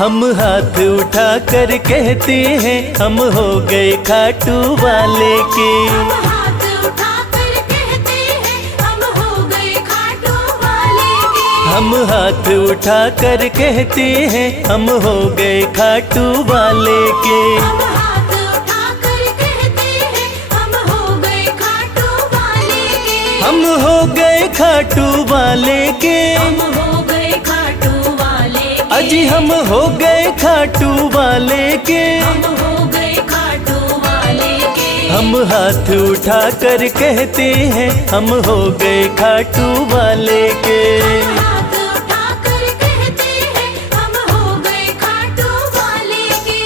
हम हाथ उठा कर कहते हैं हम हो गए खाटू वाले के। हम हाथ उठा कर कहते हैं हम हो गए खाटू वाले के। हम हाथ उठा कर कहते हैं हम हो गए खाटू वाले के। हम हाथ उठा कर कहते हैं हम हो गए खाटू वाले के। हम हो गए खाटू वाले के। हम हो गए खाटू वाले के। अजी हम हो गए खाटू वाले के। हम हो गए खाटू वाले के। हम हाथ उठा कर कहते हैं हम हो गए खाटू वाले के। हम हाथ उठा कर कहते हैं हम हो गए खाटू वाले के।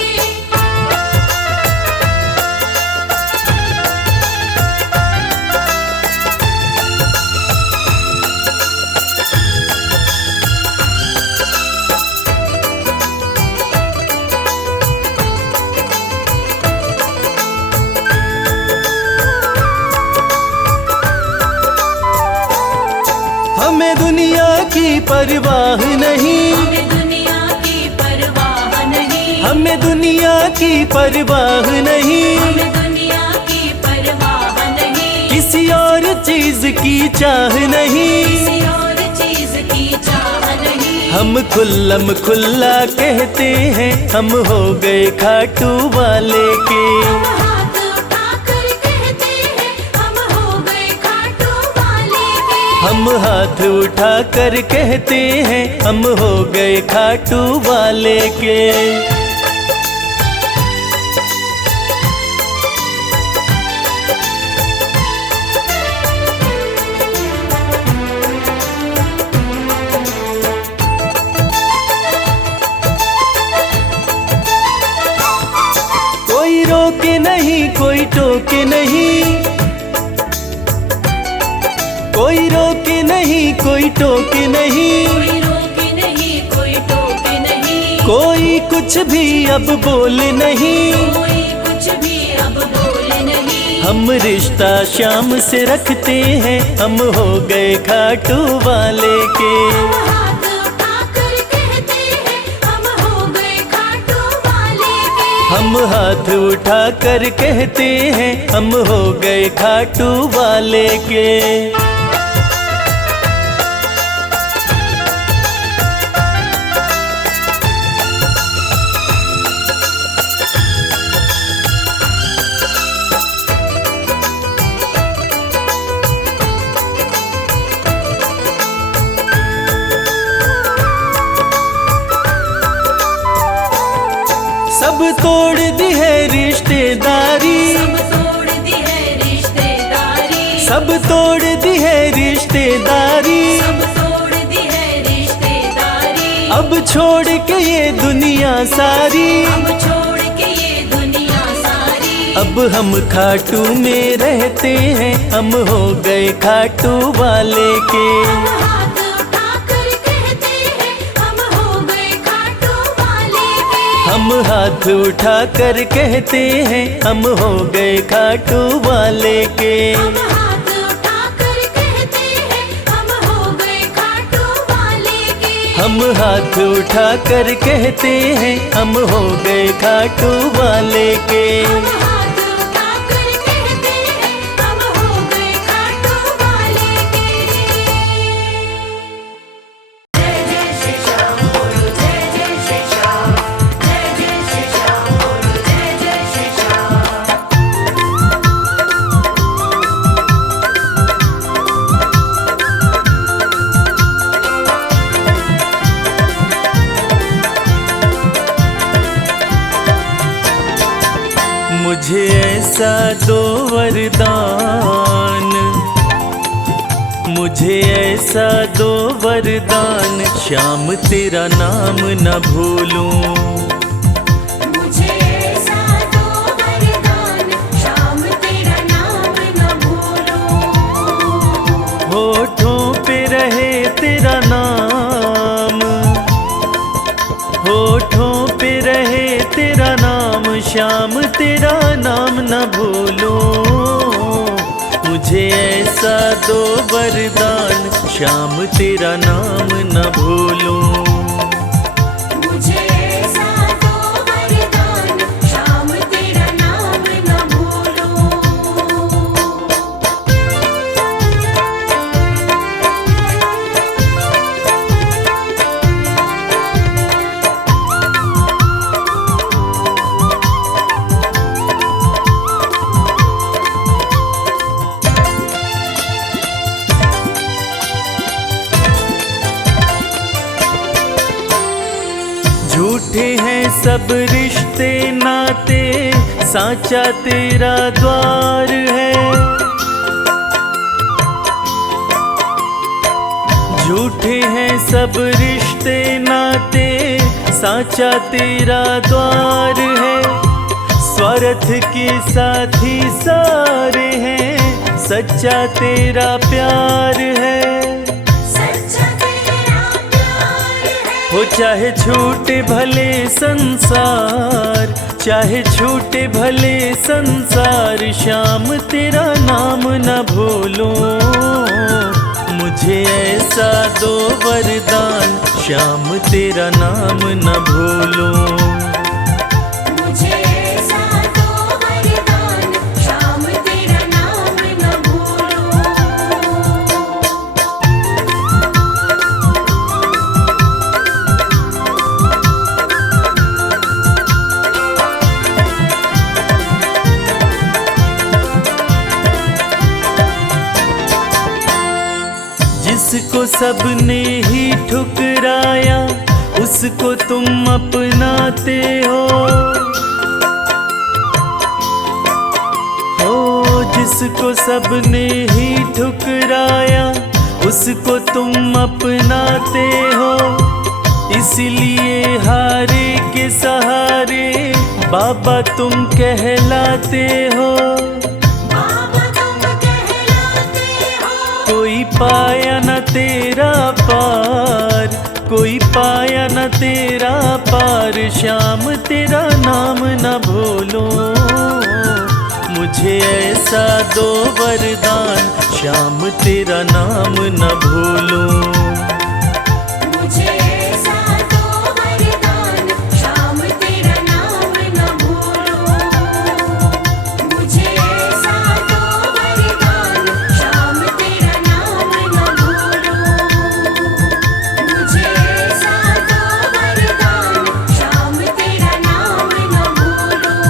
हमें दुनिया की परवाह नहीं। हमें दुनिया की परवाह नहीं। हमें दुनिया की परवाह नहीं। हमें दुनिया की परवाह नहीं। किसी और चीज की चाह नहीं। किसी और चीज की चाह नहीं। हम खुल्लम खुल्ला कहते हैं हम हो गए खाटू वाले के। हम हाथ उठा कर कहते हैं हम हो गए खाटू वाले के। हम हाथ उठा कर कहते हैं हम हो गए खाटू वाले के। कोई रोके नहीं कोई टोके नहीं। कोई रोके नहीं कोई टोके नहीं। कोई रोके नहीं कोई टोके नहीं। कोई कुछ भी अब बोले नहीं। कोई कुछ भी अब बोले नहीं। हम रिश्ता शाम से रखते हैं हम हो गए खाटू वाले के। हम हाथ उठा कर कहते हैं हम हो गए खाटू वाले के। हम हाथ उठा कर कहते हैं हम हो गए खाटू वाले के। सब तोड़ दी है रिश्तेदारी। सब तोड़ दी है रिश्तेदारी। सब तोड़ दी है रिश्तेदारी। सब तोड़ दी है रिश्तेदारी। अब छोड़ के ये दुनिया सारी। अब छोड़ के ये दुनिया सारी। अब हम खाटू में रहते हैं हम हो गए खाटू वाले के। हम हाथ उठा कर कहते हैं हम हो गए खाटू वाले के। हम हाथ उठा कर कहते हैं हम हो गए खाटू वाले के। हम हाथ उठा कर कहते हैं हम हो गए खाटू वाले के। हम हाथ उठा कर कहते हैं हम हो गए खाटू वाले के। हम हाथ उठा कर कहते हैं हम हो गए खाटू वाले के। जय जय श्री श्याम बोलो जय जय श्री श्याम। जय जय श्री श्याम बोलो जय जय श्री श्याम। मुझे ऐसा दो वरदान। मुझे ऐसा दो वरदान श्याम तेरा नाम न भूलूं। मुझे ऐसा दो वरदान श्याम तेरा नाम न भूलूं। होठों पे रहे तेरा नाम। होठों पे रहे तेरा नाम श्याम तेरा नाम न भूलूं। मुझे ऐसा दो वरदान श्याम तेरा नाम न भूलूं। मुझे रिश्ते नाते साचा तेरा द्वार है। झूठे हैं सब रिश्ते नाते साचा तेरा द्वार है। स्वार्थ के साथी सारे हैं सच्चा तेरा प्यार है। सच्चा तेरा प्यार है। हो चाहे छूटे भले संसार, चाहे छूटे भले संसार, श्याम तेरा नाम न भूलूं। मुझे ऐसा दो वरदान, श्याम तेरा नाम न भूलूं। मुझे ऐसा दो वरदान, श्याम तेरा नाम न भूलूं। जिसको सबने ही ठुकराया उसको तुम अपनाते हो। जिसको सबने ही ठुकराया उसको तुम अपनाते हो। इसलिए हारे के सहारे बाबा तुम कहलाते हो। बाबा तुम कहलाते हो। कोई पाया न तेरा पार, कोई पाया न तेरा पार, श्याम तेरा नाम न भूलो। मुझे ऐसा दो वरदान, श्याम तेरा नाम न भूलो। मुझे ऐसा दो वरदान, श्याम तेरा नाम न भूलूं। मुझे ऐसा दो वरदान, श्याम तेरा नाम न भूलूं। मुझे ऐसा दो वरदान, श्याम तेरा नाम न भूलूं।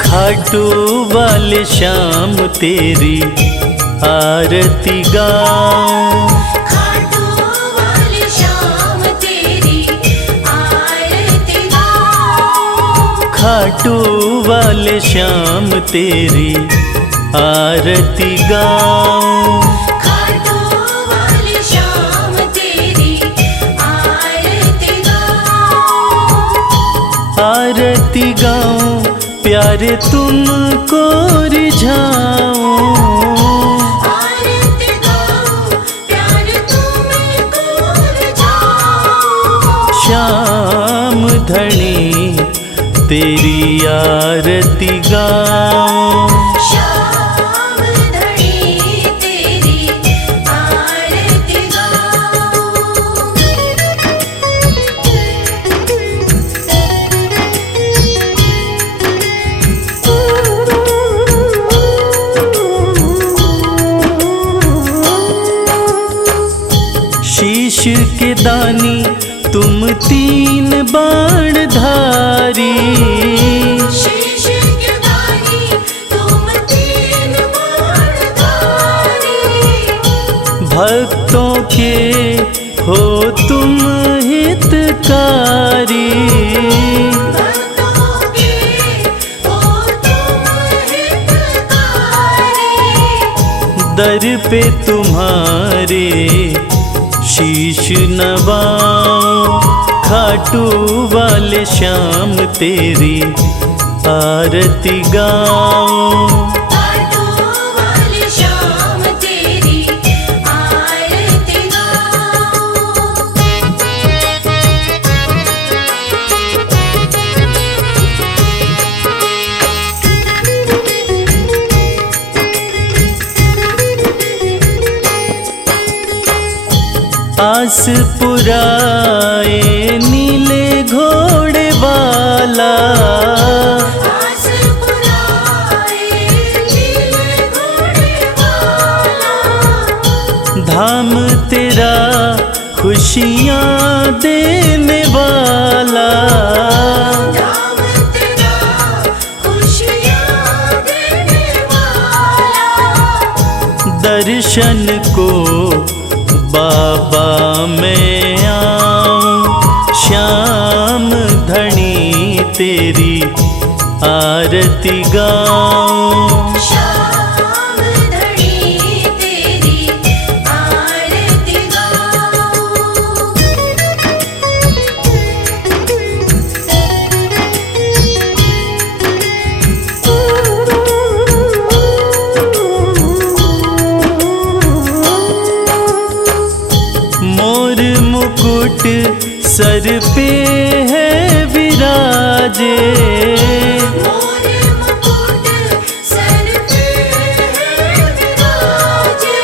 खाटू वाले श्याम तेरी आरती गाऊं। खाटू वाले श्याम तेरी आरती गाऊं। खाटू वाले श्याम तेरी आरती गाऊं। खाटू वाले श्याम तेरी आरती गाऊं। आरती गाऊं प्यारे तुमको रिझाऊं। आरती गाऊं प्यारे तुमको रिझाऊं। श्याम धनी तेरी आरती गाऊं। श्याम धनी तेरी आरती गाऊं। शीश के दानी तुम तीन बाण धारी। शीश के दानी तुम तीन बाण धारी। भक्तों के हो तुम हितकारी। भक्तों के हो तुम हितकारी। दर पे तुम्हारे शीश नवाऊं। खाटू वाले श्याम तेरी आरती गाऊं। खाटू वाले श्याम तेरी आरती गाऊं। आस पुराए खुशियाँ देने वाला, धाम तेरा खुशियाँ देने वाला। दर्शन को बाबा मैं आऊं, श्याम धनी तेरी आरती गाऊं। श्याम धनी तेरी आरती गाऊं। मोर मुकुट सर पे है विराजे, मोर मुकुट सर पे है विराजे।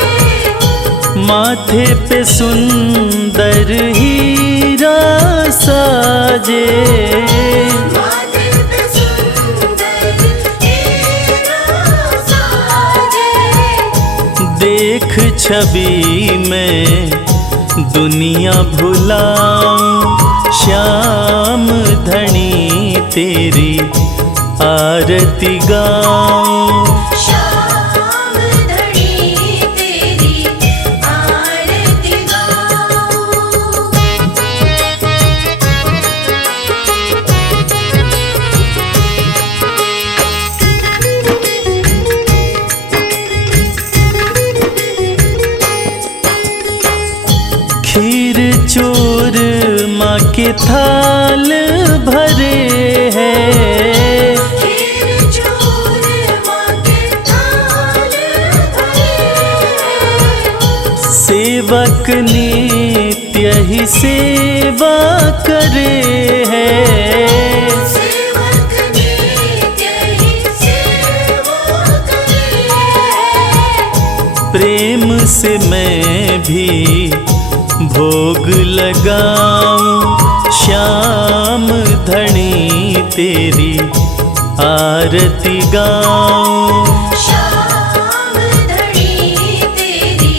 माथे पे सुंदर हीरा साजे, माथे पे सुंदर हीरा साजे। देख छवि में दुनिया भुलाऊं, श्याम धनी तेरी आरती गाऊं। श्याम धनी तेरी आरती गाऊं। खीर चूर माँ के थाल भरे हैं, खीर चूर माँ के थाल भरे। सेवक नित्य ही सेवा करे हैं। सेवक नित्य ही सेवा करे। प्रेम से मैं भी भोग लगाऊं, श्याम धनी तेरी आरती गाऊं। श्याम धनी तेरी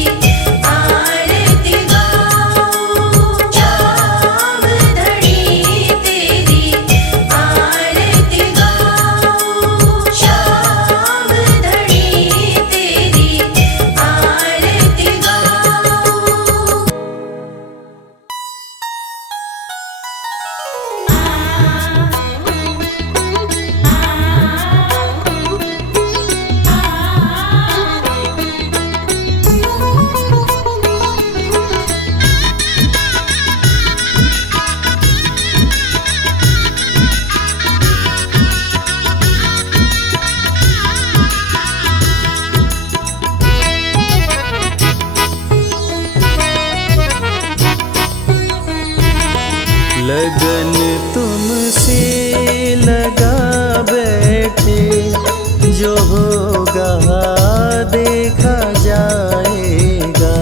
आरती गाऊं। श्याम धनी तेरी आरती गाऊं। श्याम धनी तेरी आरती गाऊं। लगन तुमसे लगा बैठे, जो होगा देखा जाएगा।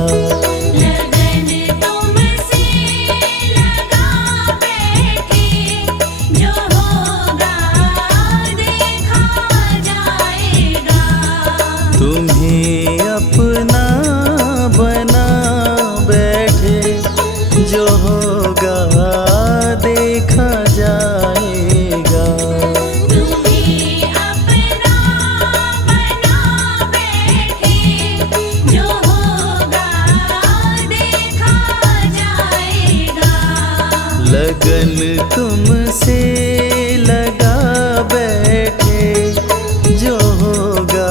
लगन तुमसे लगा बैठे, जो होगा देखा जाएगा। तुम्हें अपना बना बैठे, जो होगा देखा जाएगा। तुम्हें अपना बना बैठे, जो होगा देखा जाएगा। लगन तुमसे लगा बैठे, जो होगा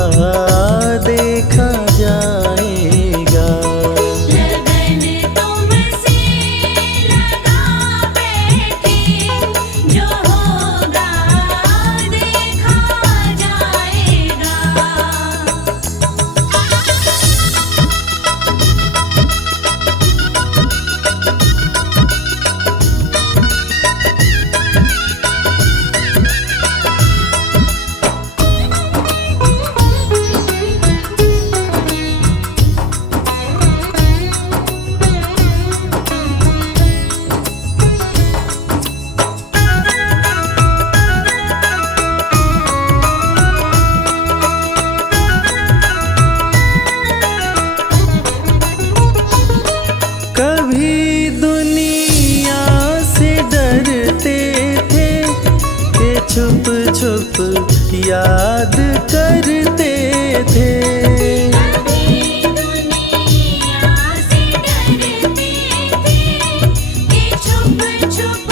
देखा जाएगा। लगन तुमसे लगा बैठे, जो होगा देखा जाएगा। याद करते थे। कभी दुनिया से डरते थे कि छुप छुप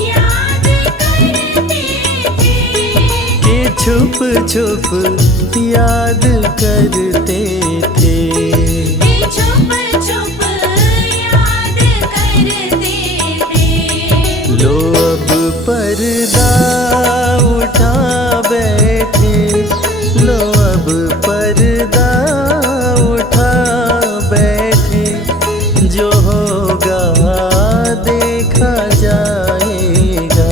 याद करते थे। कि छुप छुप याद करते थे। कि छुप छुप याद करते थे। लो अब पर्दा उठा बैठे, लो अब पर्दा उठा बैठे, जो होगा देखा जाएगा।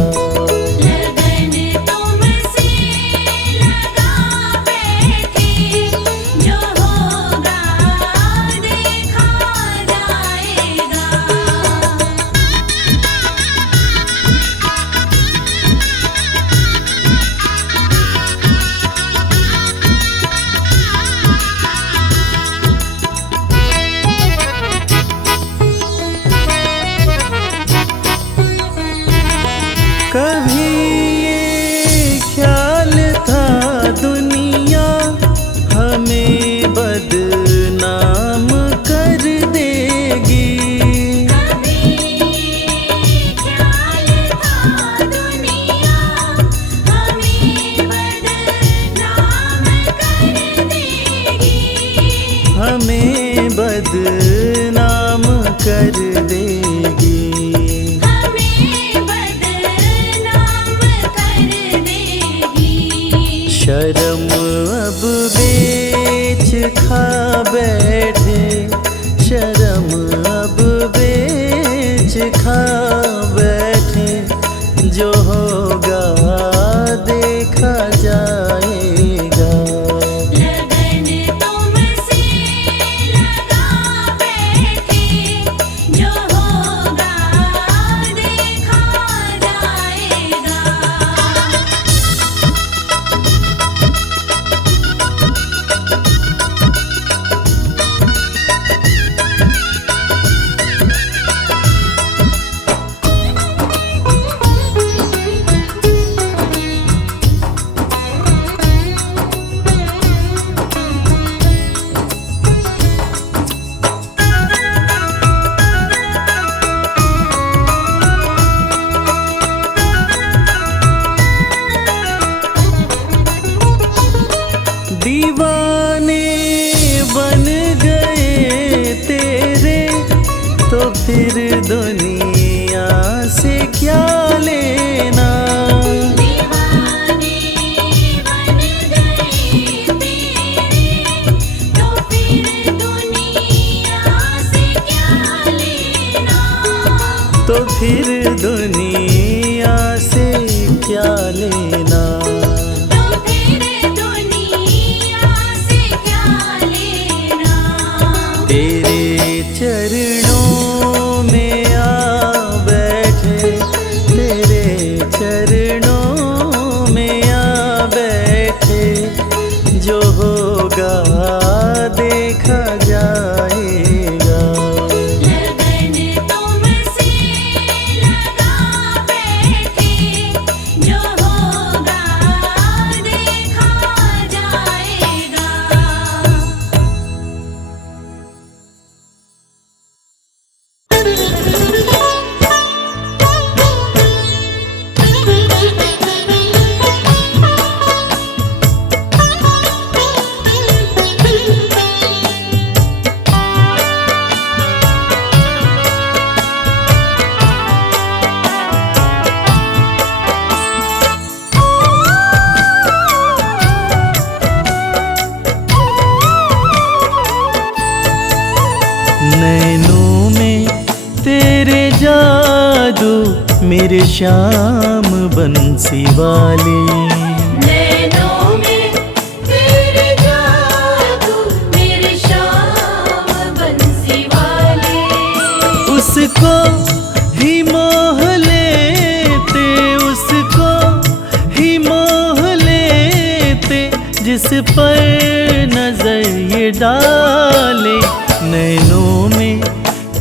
लगन तुमसे लगा बैठे, जो होगा देखा जाएगा। कभी ये ख्याल था दुनिया हमें बदनाम कर देगी। कभी ख्याल था दुनिया हमें बदनाम कर देगी। हमें बदनाम कर देगी। हमें बदनाम कर देगी। शर्म अब बेच खा बैठे, शर्म अब बेच खा बैठे, जो होगा देखा जाएगा। लगन तुमसे लगा बैठे, जो होगा देखा जाएगा। दीवाने बन गए तेरे, तो फिर दुनिया से क्या लेना। दीवाने बन गए तेरे, तो फिर दुनिया से क्या लेना। तो फिर दुनिया से क्या लेना। तो फिर दुनिया से क्या लेना। तेरे चरणों में आ बैठे, तेरे चरणों में आ बैठे, जो होगा देखा जाएगा। लगन तुमसे लगा बैठे, जो होगा देखा जाएगा। नैनों में तेरे जादू मेरे श्याम बंसी वाले। नैनों में तेरे जादू मेरे श्याम बंसी वाले। उसको ही मोह लेते, उसको ही मोह लेते, जिस पर नजर ये डाले। नैनों में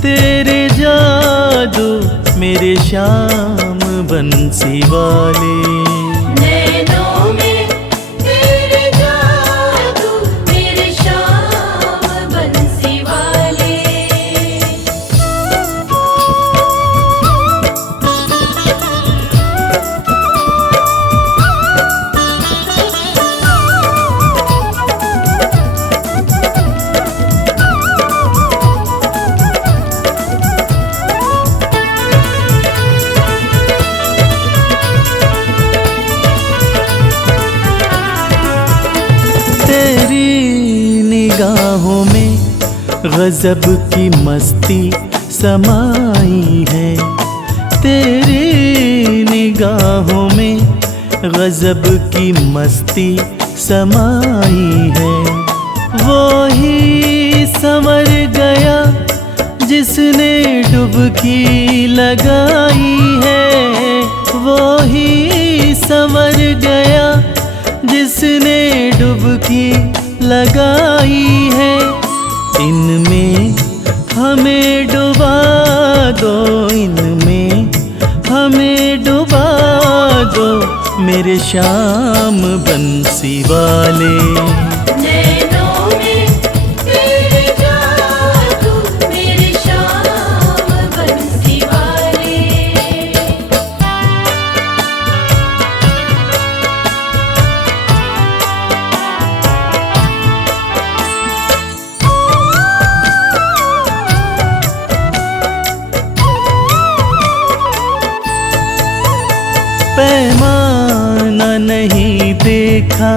तेरे जादू मेरे श्याम बंसी वाले। नैनों में गजब की मस्ती समाई है तेरी निगाहों में, गजब की मस्ती समाई है। वो ही संवर गया जिसने डुबकी लगाई है, वो ही संवर गया जिसने डुबकी लगाई है। इनमें हमें डुबा दो, इनमें हमें डुबा दो मेरे श्याम बंसी वाले। नैनों में तेरे जादू मेरे श्याम बंसी वाले। पैमाना नहीं देखा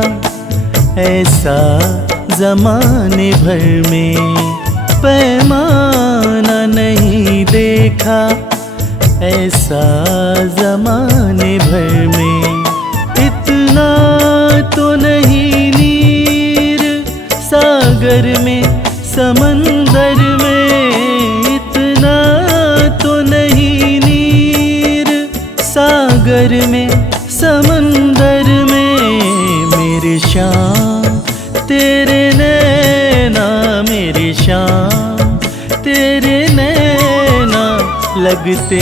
ऐसा ज़माने भर में, पैमाना नहीं देखा ऐसा ज़माने भर में। इतना तो नहीं नीर सागर में समंदर में, इतना तो नहीं नीर सागर में समंदर में। मेरे श्याम तेरे नैना, मेरे श्याम तेरे नैना लगते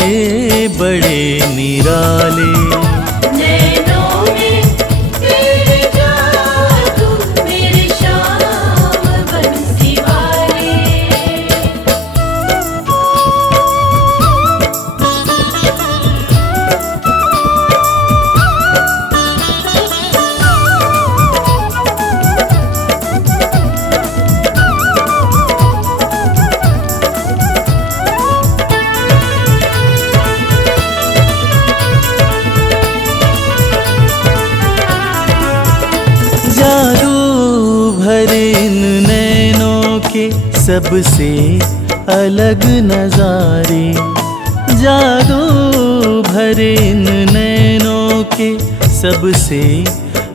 बड़े निराले। नैनों में तेरे जादू मेरे श्याम बंसी वाले। जादू भरे इन नैनों के सबसे अलग नजारे, जादू भरे इन नैनों के सबसे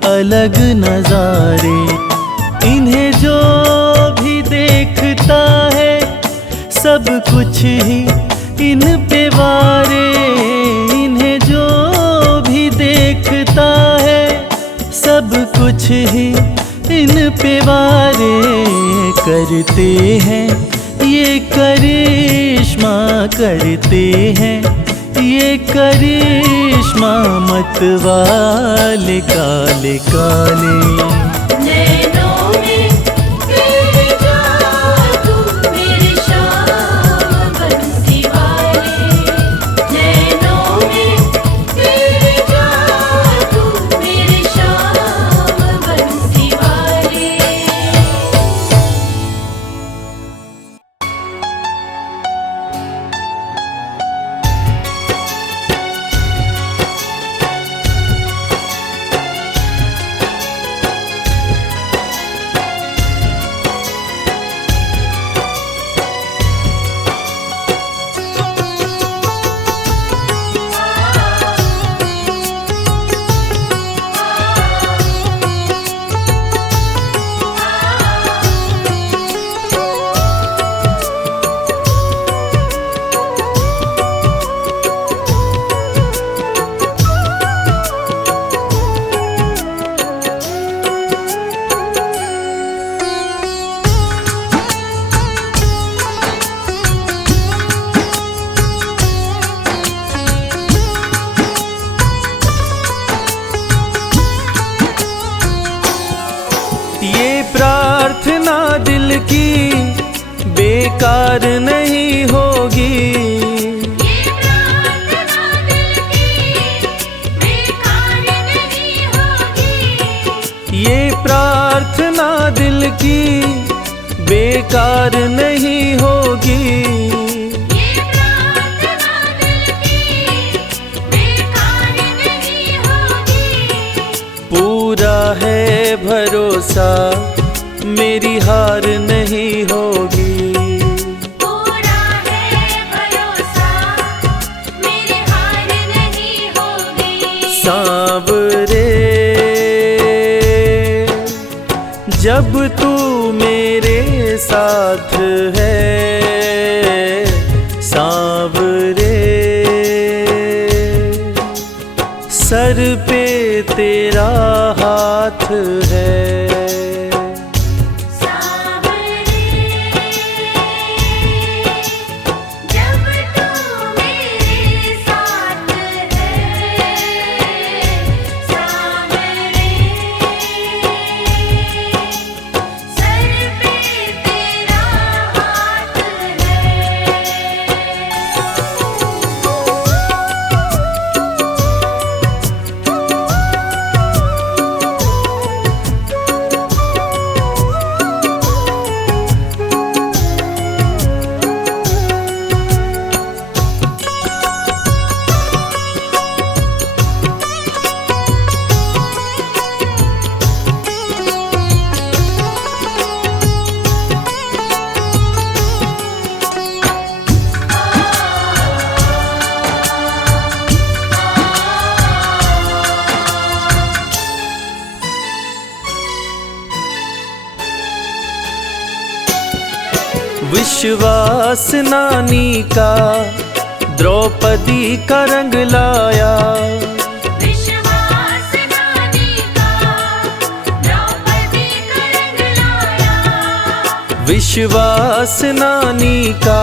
अलग नजारे। इन्हें जो भी देखता है सब कुछ ही इन पे वारे, इन्हें जो भी देखता है सब कुछ ही इन पे वारे। करते हैं ये करिश्मा, करते हैं ये करिश्मा मत वाले काले काले। नैनों में तेरे जादू मेरे श्याम बंसी वाले। नैनों में तेरे जादू मेरे श्याम बंसी वाले। ये प्रार्थना दिल की बेकार नहीं होगी, ये प्रार्थना दिल की बेकार नहीं होगी। ये प्रार्थना दिल की बेकार नहीं होगी। ये प्रार्थना दिल की बेकार नहीं होगी। पूरा है भरोसा मेरी हार नहीं होगी। सांवरे जब तू मेरे साथ है, सांवरे सर पे तेरा हाथ है। विश्वास नानी का द्रौपदी का रंग लाया, विश्वास नानी का द्रौपदी का रंग लाया। विश्वास नानी का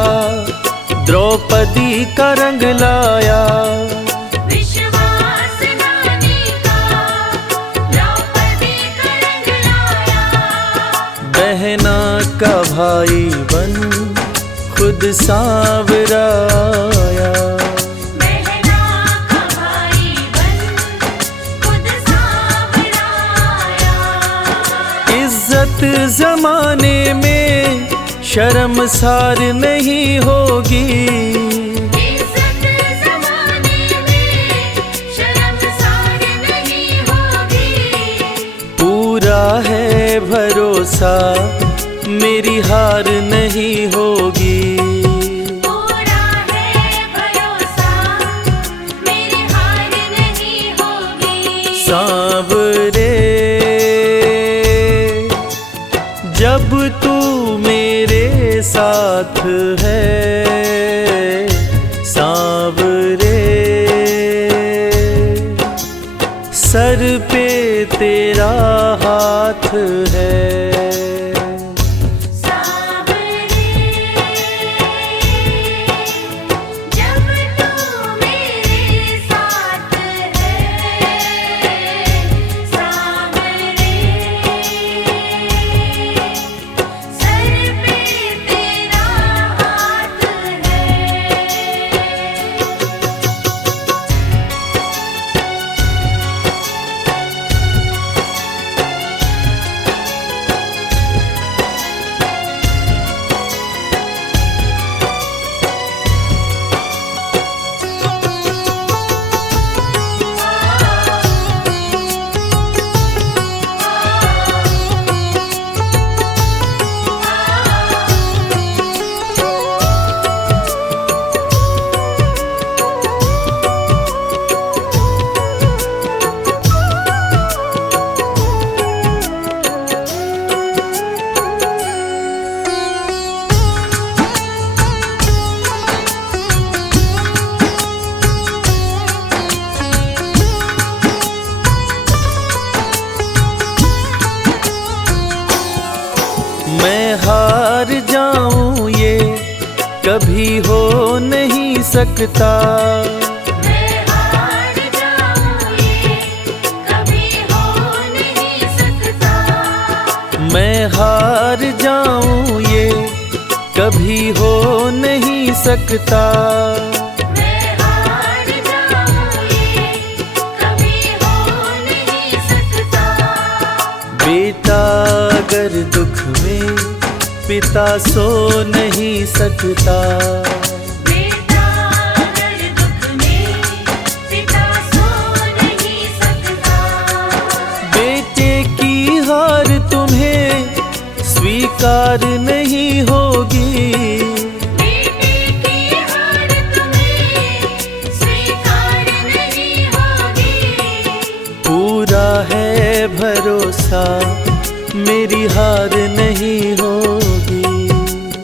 द्रौपदी का रंग लाया। विश्वास नानी का द्रौपदी का रंग लाया। बहना का भाई बन खुद सांवराया, बहना का भाई बन खुद सांवराया। इज्जत जमाने में शर्मसार नहीं होगी, इज्जत ज़माने में शर्मसार नहीं होगी। पूरा है भरोसा मेरी हार नहीं होगी। पूरा है भरोसा मेरी हार नहीं होगी। सांवरे जब तू मेरे साथ है, सांवरे सर पे तेरा हाथ है। मैं हार जाऊं ये कभी हो नहीं सकता, मैं हार जाऊं ये कभी हो नहीं सकता। मैं हार जाऊं ये कभी हो नहीं सकता। मैं हार जाऊं ये कभी हो नहीं सकता। बेटा अगर दुख में पिता सो नहीं सकता, बेटा अगर दुख में पिता सो नहीं सकता। बेटे की हार तुम्हें स्वीकार नहीं होगी, बेटे की हार तुम्हें स्वीकार नहीं होगी। भरोसा मेरी हार नहीं होगी।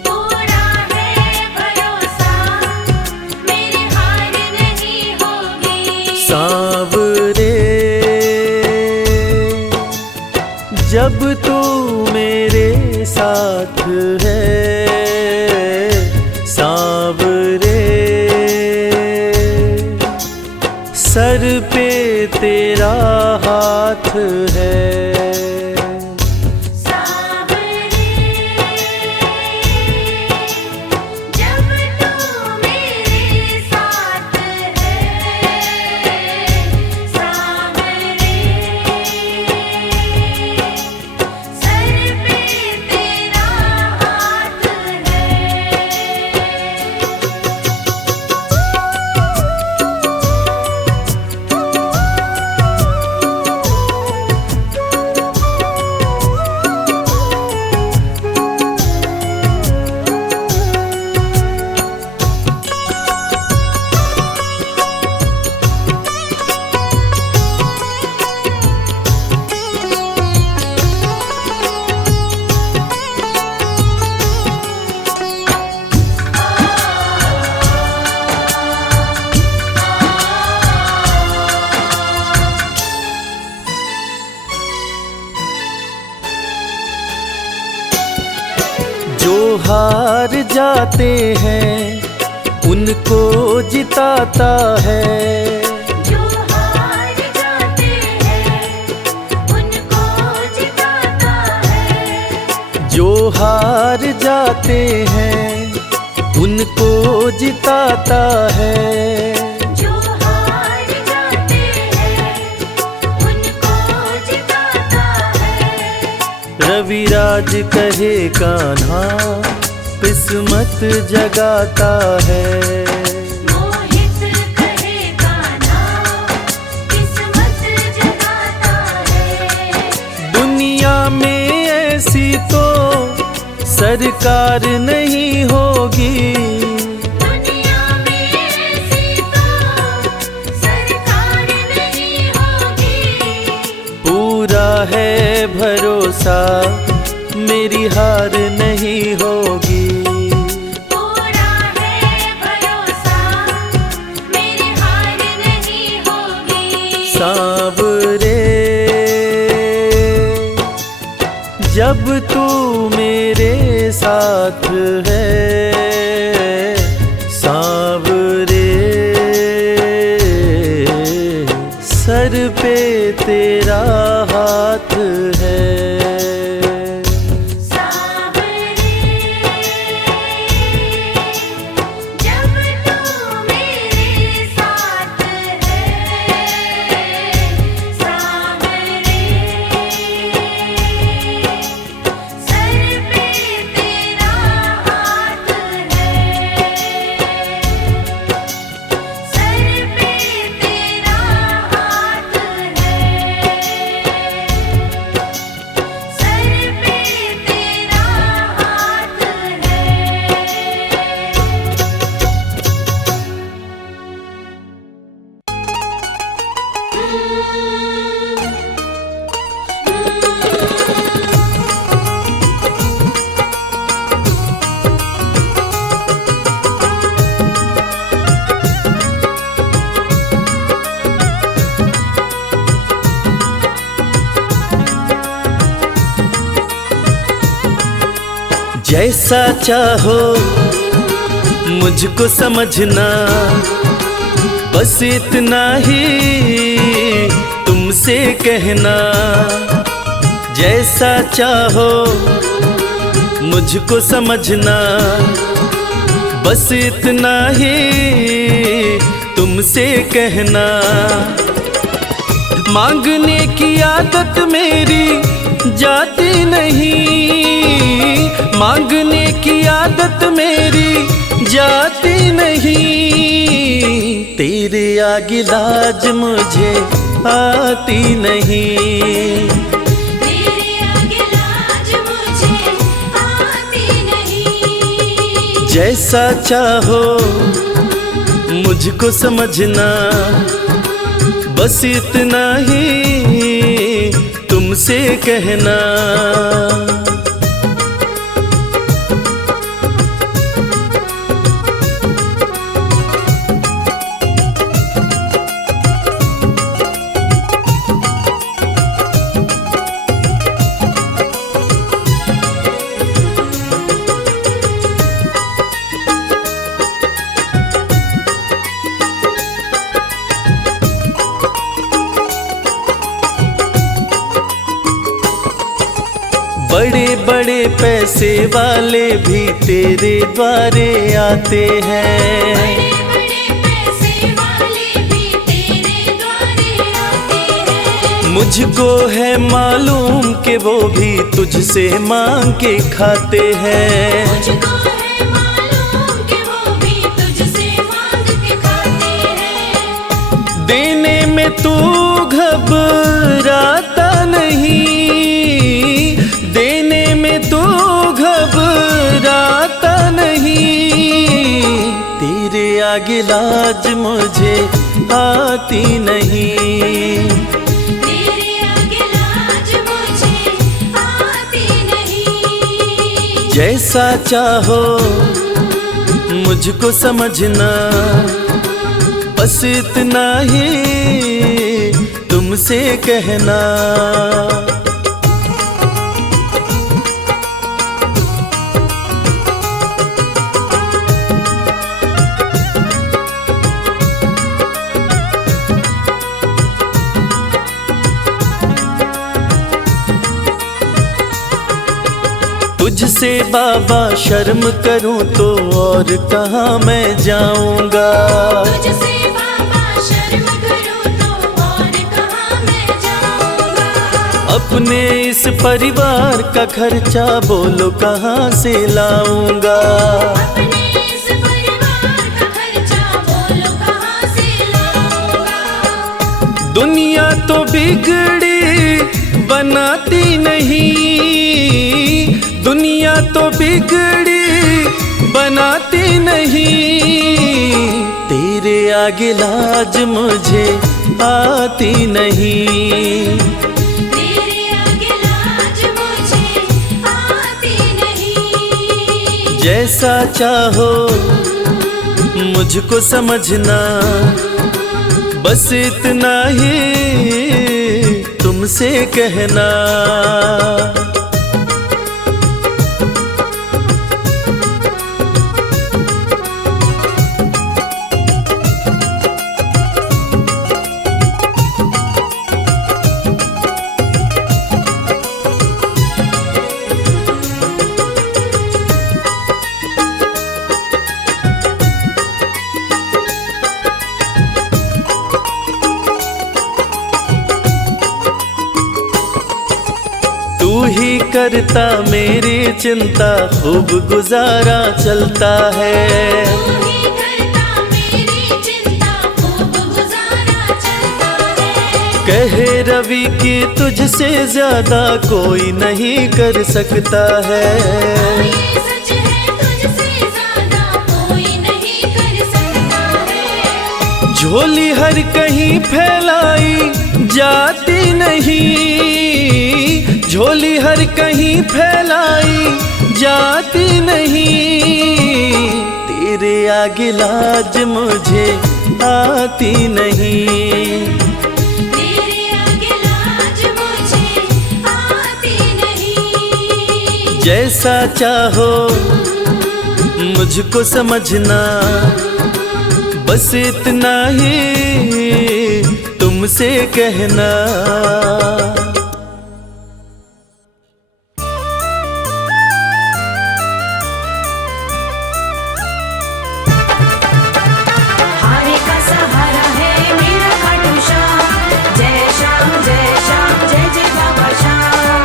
पूरा है भरोसा मेरी हार नहीं होगी। सांवरे जब तू मेरे साथ है, सांवरे सर पे तेरा हाथ है। सांवरे जब तू मेरे साथ है, सांवरे सर पे तेरा हाथ है। जो हार जाते हैं उनको जिताता है, जो हार जाते हैं उनको जिताता है। जो हार जाते हैं उनको जिताता है। जो हार जाते हैं उनको जिताता है। रविराज कहे कान्हा किस्मत जगाता है। मोहित कहे कान्हा किस्मत जगाता है। दुनिया में ऐसी तो सरकार नहीं होगी। दुनिया में ऐसी तो सरकार नहीं होगी। पूरा है भरोसा मेरी हार नहीं होगी। पूरा है भरोसा मेरी हार नहीं होगी। सांवरे जब तू मेरे साथ है, सांवरे सर पे तेरा हाथ है। सांवरे जब तू मेरे साथ है, सांवरे सर पे तेरा हाथ है। सर पे तेरा हाथ है। सर पे तेरा हाथ है। जैसा चाहो मुझको समझना, बस इतना ही तुमसे कहना। जैसा चाहो मुझको समझना, बस इतना ही तुमसे कहना। मांगने की आदत मेरी जाती नहीं, मांगने की आदत मेरी जाती नहीं। तेरे आगे लाज मुझे आती नहीं। तेरे आगे लाज मुझे आती नहीं। जैसा चाहो मुझको समझना, बस इतना ही तुमसे कहना। बड़े बड़े पैसे वाले भी तेरे द्वारे आते हैं। बड़े बड़े पैसे वाले भी तेरे द्वारे आते हैं। मुझको है मालूम कि वो भी तुझसे मांग के खाते हैं। मुझको है मालूम कि वो भी तुझसे मांग के खाते हैं। देने में तू घबराता नहीं, देने में तू घबराता नहीं। तेरे आगे लाज मुझे आती नहीं। तेरे आगे लाज मुझे आती नहीं। जैसा चाहो मुझको समझना, बस इतना ही तुमसे कहना। तुझसे बाबा शर्म करूं तो और कहाँ मैं जाऊंगा। तुझसे बाबा शर्म करूं तो और कहाँ मैं जाऊंगा। अपने इस परिवार का खर्चा बोलो कहाँ से लाऊंगा। अपने इस परिवार का खर्चा बोलो कहाँ से लाऊंगा। दुनिया तो बिगड़ी बनाती नहीं, दुनिया तो बिगड़ी बनाती नहीं। तेरे आगे लाज मुझे आती नहीं। तेरे आगे लाज मुझे आती नहीं। जैसा चाहो मुझको समझना, बस इतना ही तुमसे कहना। तू ही करता मेरी चिंता, खूब गुजारा चलता है। तू ही करता मेरी चिंता, खूब गुजारा चलता है। कहे रवि कि तुझसे ज्यादा कोई नहीं कर सकता है। ये सच है, तुझसे ज्यादा कोई नहीं कर सकता है। झोली हर कहीं फैलाई जाती नहीं, झोली हर कहीं फैलाई जाती नहीं। तेरे आगे लाज मुझे आती नहीं। तेरे आगे लाज मुझे आती नहीं। जैसा चाहो मुझको समझना, बस इतना ही तुमसे कहना। हारे का सहारा है मेरा खाटू श्याम। जय श्याम जय श्याम जय जय बाबा श्याम।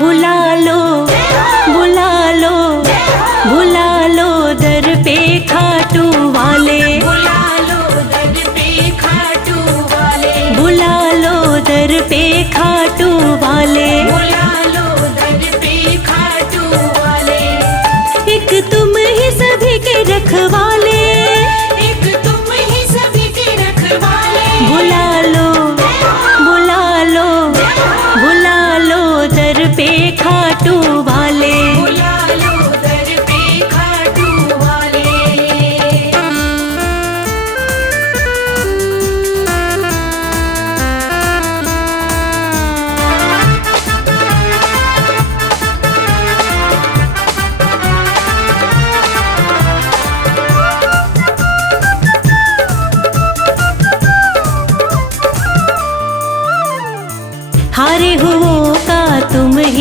बुला लो बुला लो बुला लो दर पे खाटू वाले। बुला लो दर पे खाटू वाले। बुला लो दर पे खाटू वाले। बुला लो दर पे खाटू वाले। एक तुम ही सभी के रखवाले।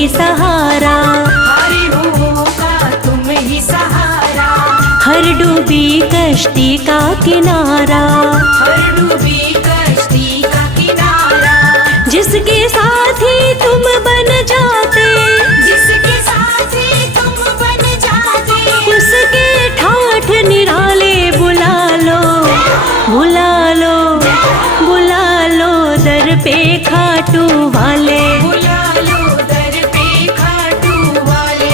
ही सहारा, हरि होगा तुम ही सहारा, हर डूबी कश्ती का किनारा, हर डूबी कश्ती का किनारा, जिसके साथी तुम बन जाते, जिसके साथी तुम बन जाते, उसके ठाठ निराले बुला लो, बुला लो, बुला लो दर पे खाटू वाले। बुला लो दर पे खाटू वाले।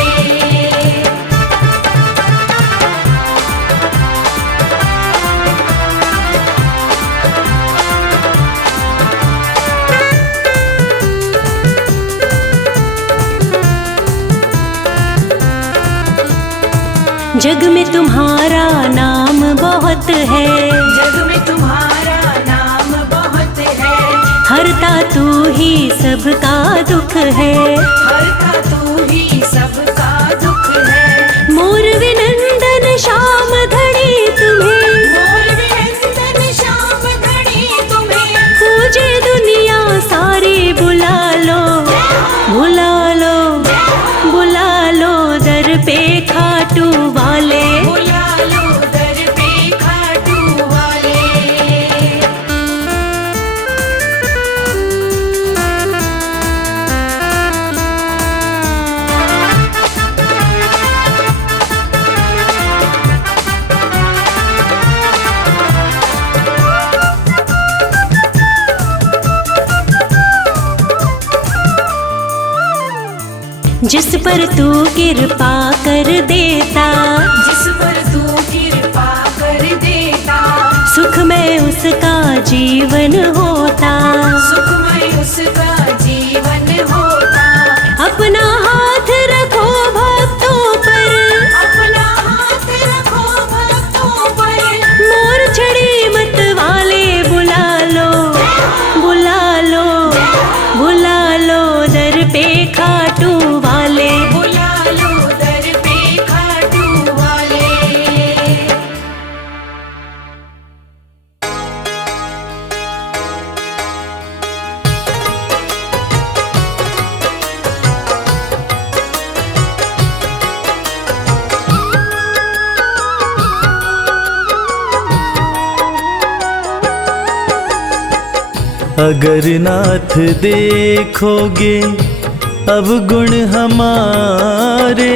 जग में तुम्हारा नाम बहुत है, जग में तुम्हारा नाम बहुत है, हरता तू ही सबका दुख है, हरता तू ही सबका दुख है। मोर विनंदन श्याम धड़ी तुम्हें, मोर विनंदन श्याम धड़ी तुम्हें, पूजे दुनिया सारी बुला लो, बुला लो, बुला लो दर पे खाटू वाले। बुला लो दर पे खाटू वाले। जिस पर तू कृपा कर देता, जिस पर तू कृपा कर देता, सुखमय उसका जीवन होता, सुखमय उसका जीवन होता। अपना हाथ रखो भक्तों पर, अपना हाथ रखो भक्तों पर, मोर छड़ी मत वाले बुला लो, बुला लो, बुला लो दर पे खाटू वाले। बुला लो दर पे खाटू वाले। अगर नाथ देखोगे अब गुण हमारे,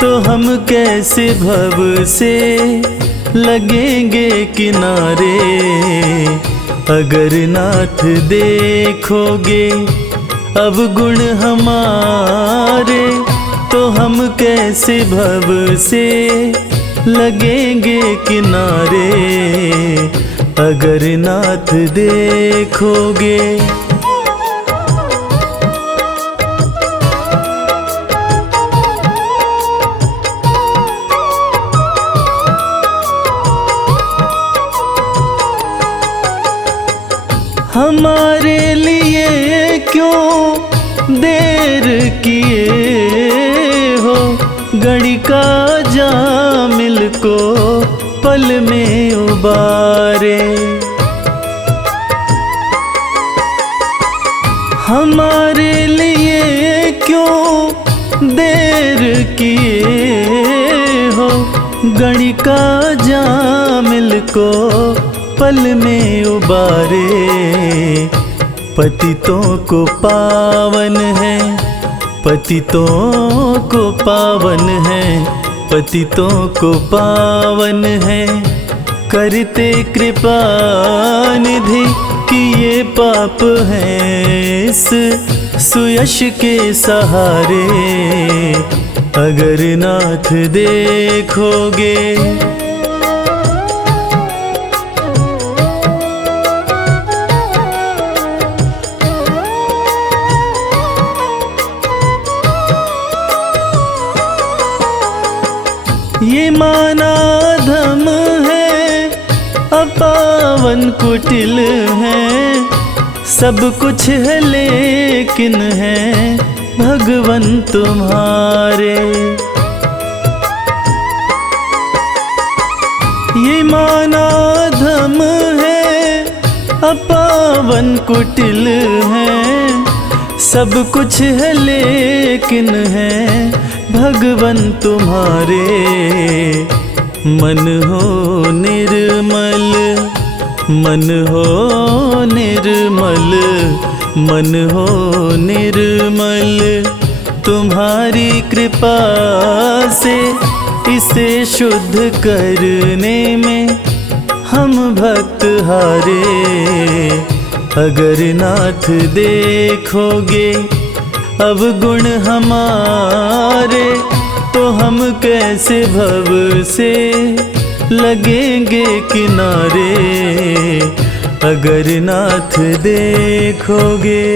तो हम कैसे भव से लगेंगे किनारे। अगर नाथ देखोगे अब गुण हमारे, तो हम कैसे भव से लगेंगे किनारे। अगर नाथ देखोगे हमारे लिए क्यों देर किए हो, गणिका जामिल को पल में उबारे। हमारे लिए क्यों देर किए हो, गणिका जामिल को पल में उबारे। पतितों को पावन है, पतितों को पावन है, पतितों को पावन है, करते कृपा निधि कि ये पाप हैं इस सुयश के सहारे। अगर नाथ देखोगे ये माना धम है, अपावन कुटिल है, सब कुछ है लेकिन है भगवन तुम्हारे। ये माना धम है, अपावन कुटिल है, सब कुछ है लेकिन है भगवन तुम्हारे। मन हो निर्मल, मन हो निर्मल, मन हो निर्मल, तुम्हारी कृपा से इसे शुद्ध करने में हम भक्त हारे। अगर नाथ देखोगे अब गुण हमारे, तो हम कैसे भव से लगेंगे किनारे। अगर नाथ देखोगे।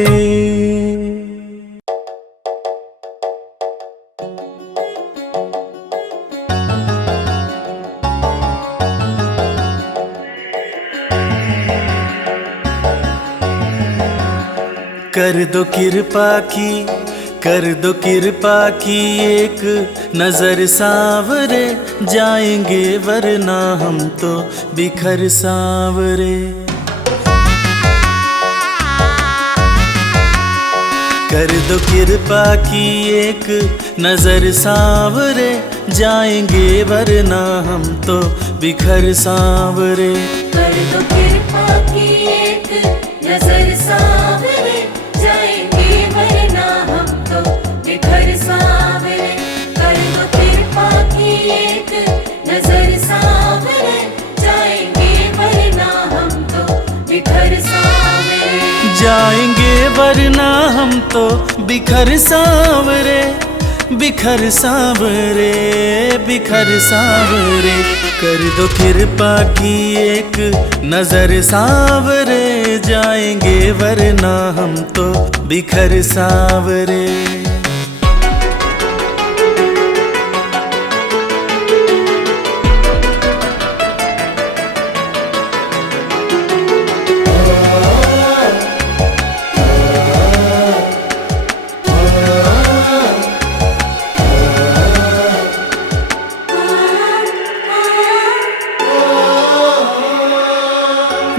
कर दो कृपा की, कर दो कृपा की एक नजर सांवरे, जाएंगे वरना हम तो बिखर सांवरे। कर दो कृपा की एक नजर सांवरे, जाएंगे वरना हम तो बिखर सांवरे। कर दो कृपा की एक नजर सांवरे, जाएंगे वरना हम तो बिखर सांवरे। कर दो कृपा की एक नजर सांवरे, जाएंगे वरना हम तो बिखर सांवरे। जाएंगे वरना हम तो बिखर सांवरे, बिखर सांवरे, बिखर सांवरे। कर दो कृपा की एक नजर सांवरे, जाएंगे वरना हम तो बिखर सांवरे।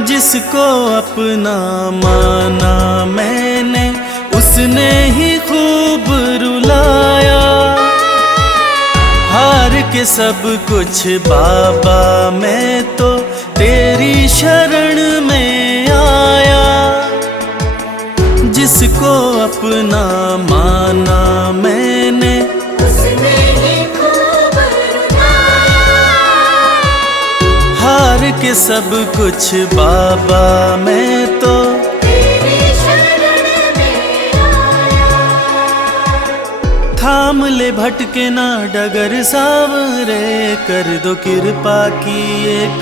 जिसको अपना माना मैंने, उसने ही खूब रुलाया। हार के सब कुछ बाबा मैं तो तेरी शरण में आया। जिसको अपना माना मैंने, उसने ही खूब रुलाया। हार के सब कुछ बाबा मैं तो तेरी शरण में आया। थाम ले भटके ना डगर सांवरे, कर दो कृपा की एक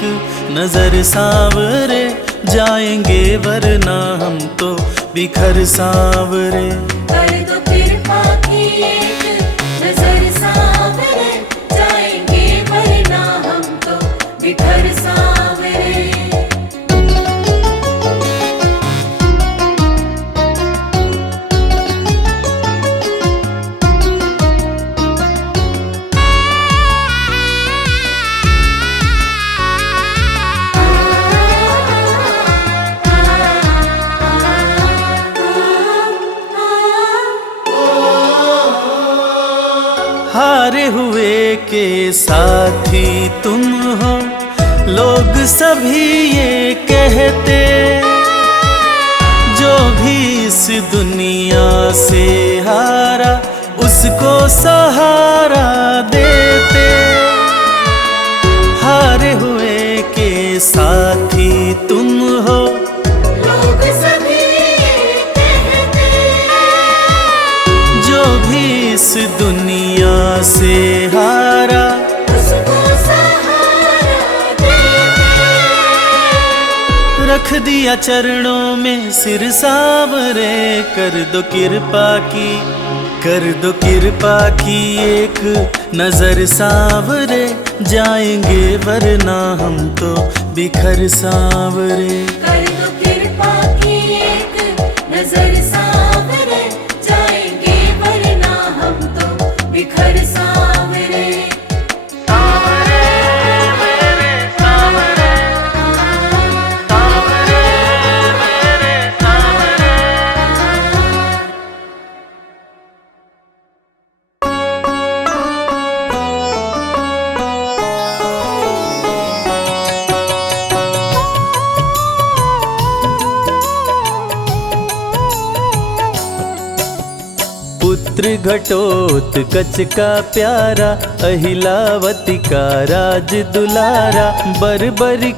नजर सांवरे, जाएंगे वरना हम तो बिखर सांवरे। कर दो कृपा की एक नजर सांवरे, जाएंगे वरना हम तो बिखर सांवरे। हारे हुए के साथी तुम हो, लोग सभी ये कहते। जो भी इस दुनिया से हारा, उसको सहारा देते। हारे हुए के साथी तुम हो, लोग सभी ये कहते। जो भी इस दुनिया से हारा, उसको सहारा देते। रख दिया चरणों में सिर सांवरे। कर दो कृपा की, कर दो कृपा की एक नजर सांवरे, जाएंगे वरना हम तो बिखर सांवरे। कर दो कृपा की एक नजर सांवरे, जाएंगे वरना हम तो बिखर सांवरे। घटोत्कच का प्यारा, अहिलावती का राज दुलारा, बर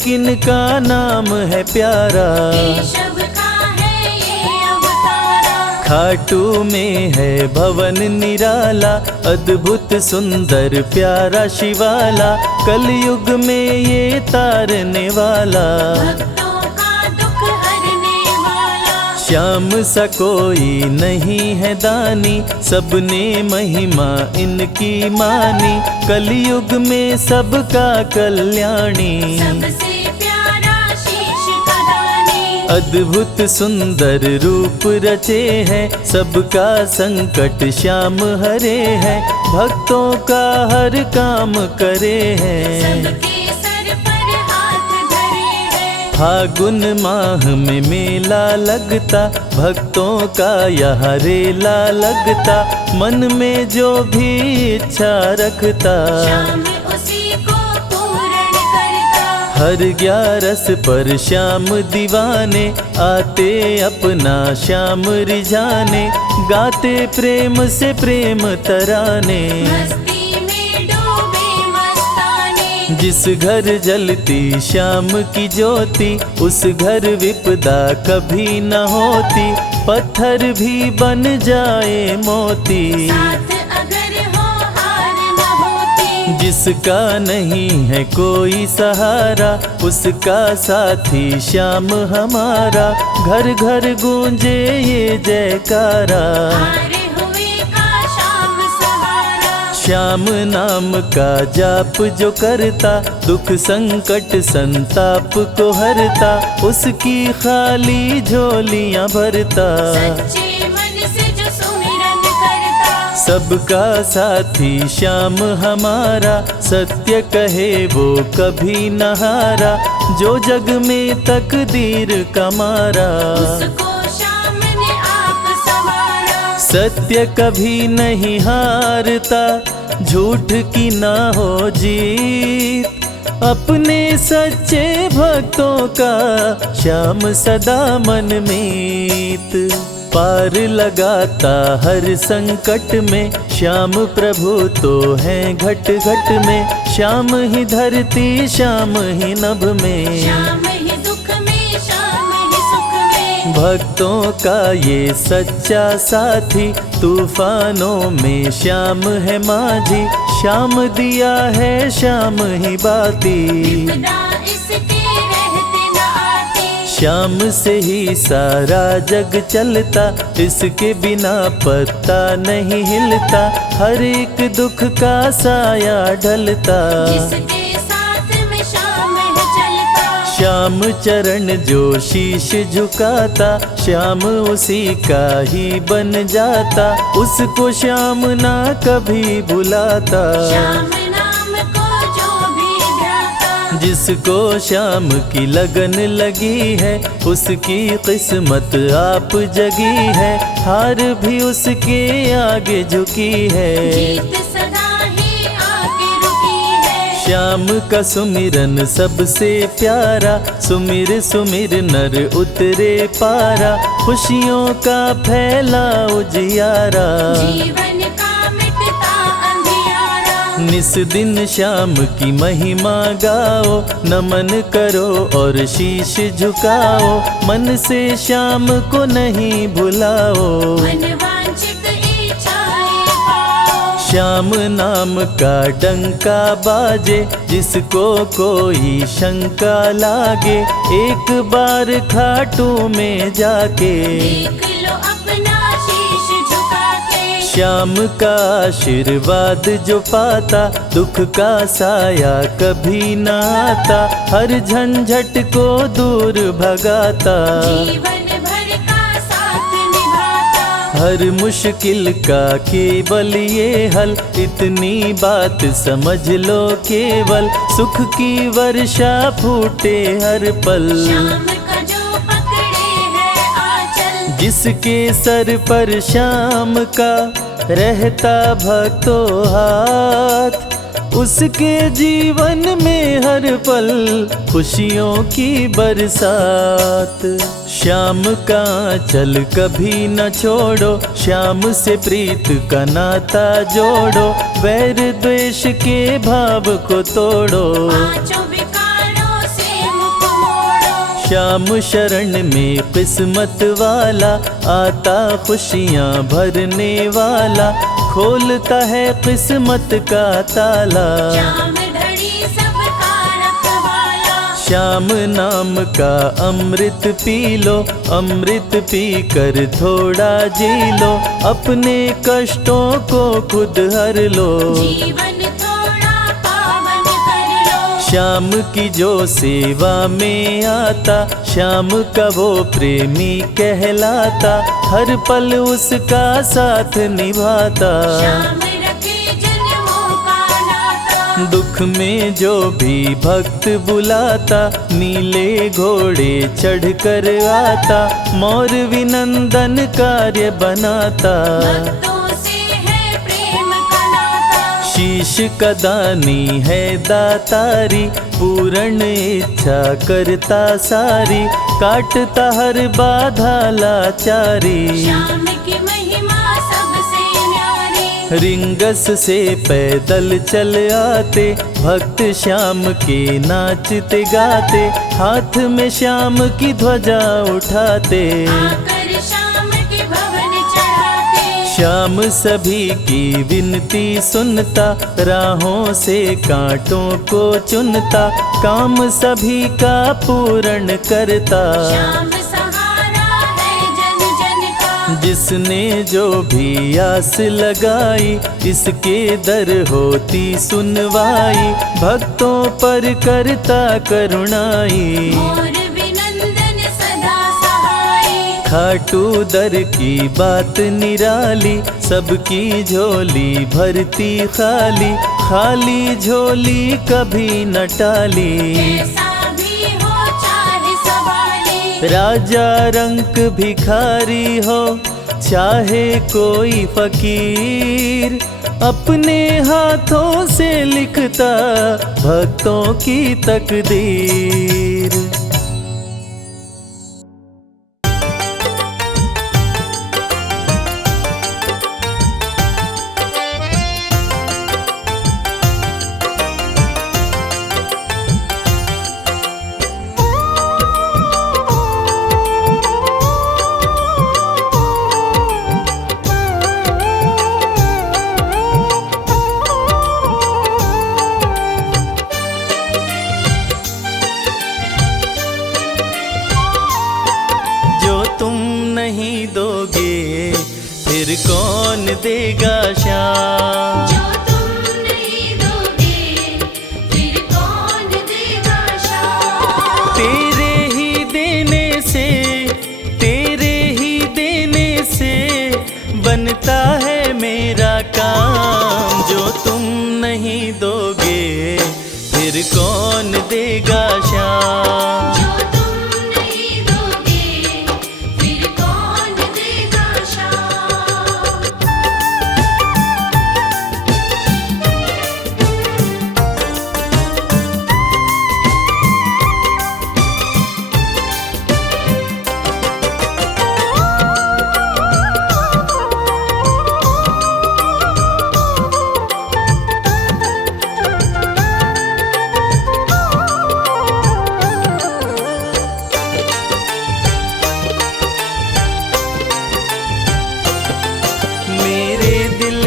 किन का नाम है प्यारा। केशव का है ये अवतारा, खाटू में है भवन निराला, अद्भुत सुंदर प्यारा शिवाला, कलयुग में ये तारने वाला। भक्तों का दुख हरने वाला, श्याम सा कोई नहीं है दानी, सबने महिमा इनकी मानी, कलयुग में सबका कल्याणी। सबसे प्यारा शीश का दानी, अद्भुत सुंदर रूप रचे हैं, सबका संकट श्याम हरे हैं, भक्तों का हर काम करे हैं। सबके सर पर हाथ धरे हैं। फागुन माह में मेला लगता, भक्तों का यहाँ रेला लगता, मन में जो भी इच्छा रखता, श्याम उसी को पूर्ण करता। हर 11 पर श्याम दीवाने, आते अपना श्याम रिझाने, गाते प्रेम से प्रेम तराने। मस्ती में डूबे मस्ताने, जिस घर जलती श्याम की ज्योति, उस घर विपदा कभी न होती, पत्थर भी बन जाए मोती। साथ अगर हो हार न होती, जिसका नहीं है कोई सहारा, उसका साथी श्याम हमारा, घर घर गूंजे ये जयकारा। हारे हुए का श्याम सहारा। श्याम नाम का जाप जो करता, दुख संकट संताप को हरता, उसकी खाली झोलियां भरता। सच्चे मन से जो सुमिरन करता, सबका साथी श्याम हमारा, सत्य कहे वो कभी न हारा, जो जग में तकदीर का मारा। उसको श्याम ने आप संवारा। सत्य कभी नहीं हारता, झूठ की ना हो जीत, अपने सच्चे भक्तों का श्याम सदा मन मीत। पार लगाता हर संकट में, श्याम प्रभु तो हैं घट घट में, श्याम ही धरती श्याम ही नभ में, श्याम ही दुख में श्याम ही सुख में। भक्तों का ये सच्चा साथी, तूफानों में श्याम है माझी, श्याम दिया है श्याम ही बाती। विपदा इसके रहते न आती, श्याम से ही सारा जग चलता, इसके बिना पत्ता नहीं हिलता, हर एक दुख का साया ढलता। जिसके साथ में श्याम है चलता, श्याम चरण जो शीश झुकाता, श्याम उसी का ही बन जाता, उसको श्याम ना कभी भुलाता। श्याम नाम को जो भी ध्याता, जिसको श्याम की लगन लगी है, उसकी किस्मत आप जगी है, हार भी उसके आगे झुकी है। जीत सदा ही आके रुकी है। श्याम का सुमिरन सबसे प्यारा, सुमिर सुमिर नर उतरे पारा, खुशियों का फैला उजियारा। जीवन का मिटता अंधियारा, निस दिन श्याम की महिमा गाओ, नमन करो और शीश झुकाओ, मन से श्याम को नहीं भुलाओ। मन वांछित इच्छाएं पाओ, श्याम नाम का डंका बाजे, जिसको कोई शंका लागे, एक बार खाटू में जाके, देख लो अपना शीश झुका के। श्याम का आशीर्वाद जो पाता, दुख का साया कभी न आता, हर झंझट को दूर भगाता, जीवन भर का साथ निभाता। हर मुश्किल का केवल ये हल, इतनी बात समझ लो केवल, सुख की वर्षा फूटे हर पल। श्याम का जो पकड़े है आंचल, जिसके सर पर श्याम का रहता भक्तों हाथ, उसके जीवन में हर पल खुशियों की बरसात। श्याम का चल कभी न छोड़ो, श्याम से प्रीत का नाता जोड़ो, वैर द्वेष के भाव को तोड़ो। पांचों विकारों से मुख मोड़ो। श्याम शरण में किस्मत वाला, आता खुशियाँ भरने वाला, खोलता है किस्मत का ताला। श्याम धड़ी सबका रखवाला। श्याम नाम का अमृत पी लो, अमृत पी कर थोड़ा जी लो, अपने कष्टों को खुद हर लो। जीवन थोड़ा पावन कर लो। श्याम की जो सेवा में आता, श्याम का वो प्रेमी कहलाता, हर पल उसका साथ निभाता। श्याम रखे जन्मों का नाता। दुख में जो भी भक्त बुलाता, नीले घोड़े चढ़ कर आता, मोर विनंदन कार्य बनाता। भक्तों से है प्रेम का नाता। शीश का दानी है दातारी, पूर्ण इच्छा करता सारी, काटता हर बाधा लाचारी। श्याम की महिमा सबसे न्यारी। रिंगस से पैदल चल आते, भक्त श्याम के नाचते गाते, हाथ में श्याम की ध्वजा उठाते। आकर श्याम के भवन चढ़ाते। श्याम सभी की विनती सुनता, राहों से कांटों को चुनता, काम सभी का पूर्ण करता। श्याम सहारा है जन जन का। जिसने जो भी आस लगाई, इसके दर होती सुनवाई, भक्तों पर करता करुणाई। मोर विनंदन सदा सहाय। खाटू दर की बात निराली, सबकी झोली भरती खाली, खाली झोली कभी न टाली। कैसा भी हो चाहे सवाली। राजा रंक भिखारी हो, चाहे कोई फकीर, अपने हाथों से लिखता भक्तों की तकदीर। नहीं दोगे फिर कौन देगा श्याम। जो तुम नहीं दोगे फिर कौन देगा श्याम। तेरे ही देने से, तेरे ही देने से बनता है मेरा काम। जो तुम नहीं दोगे फिर कौन देगा श्याम। जो तुम नहीं दोगे फिर कौन देगा श्याम।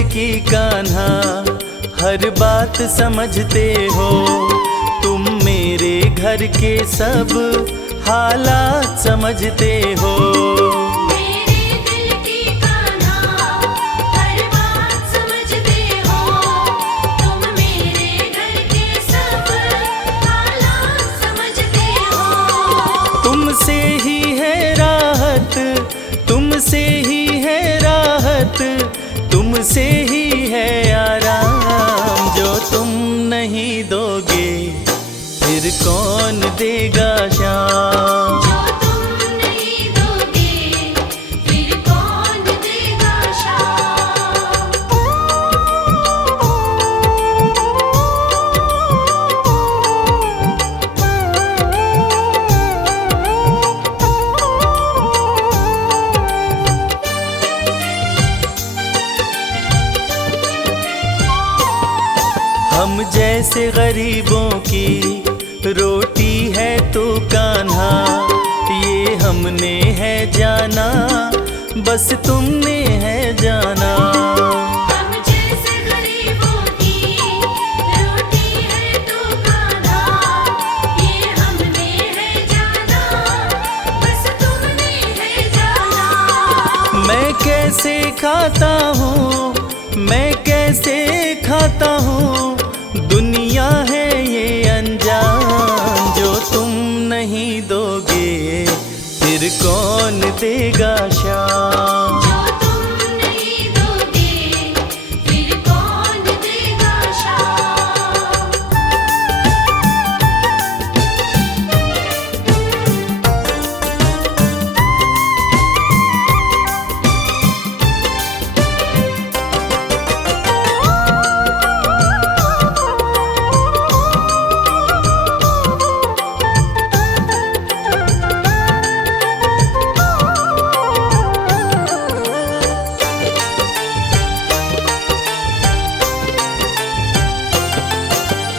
की कान्हा हर बात समझते हो, तुम मेरे घर के सब हालात समझते हो। मेरे दिल की कान्हा हर बात समझते हो, तुम मेरे घर के सब हालात समझते हो। तुमसे ही है राहत, तुमसे ही है राहत, तुमसे ही है आराम। जो तुम नहीं दोगे फिर कौन देगा श्याम। जो तुम नहीं दोगे फिर कौन देगा श्याम। जैसे गरीबों की रोटी है तो कान्हा, ये हमने है जाना, बस तुमने है जाना। हम जैसे गरीबों की रोटी है तो कान्हा, ये हमने है जाना, बस तुमने है जाना। मैं कैसे खाता हूँ, मैं कैसे खाता हूँ, दुनिया है ये अनजान। जो तुम नहीं दोगे फिर कौन देगा शाम। जो तुम नहीं दोगे फिर कौन देगा शाम।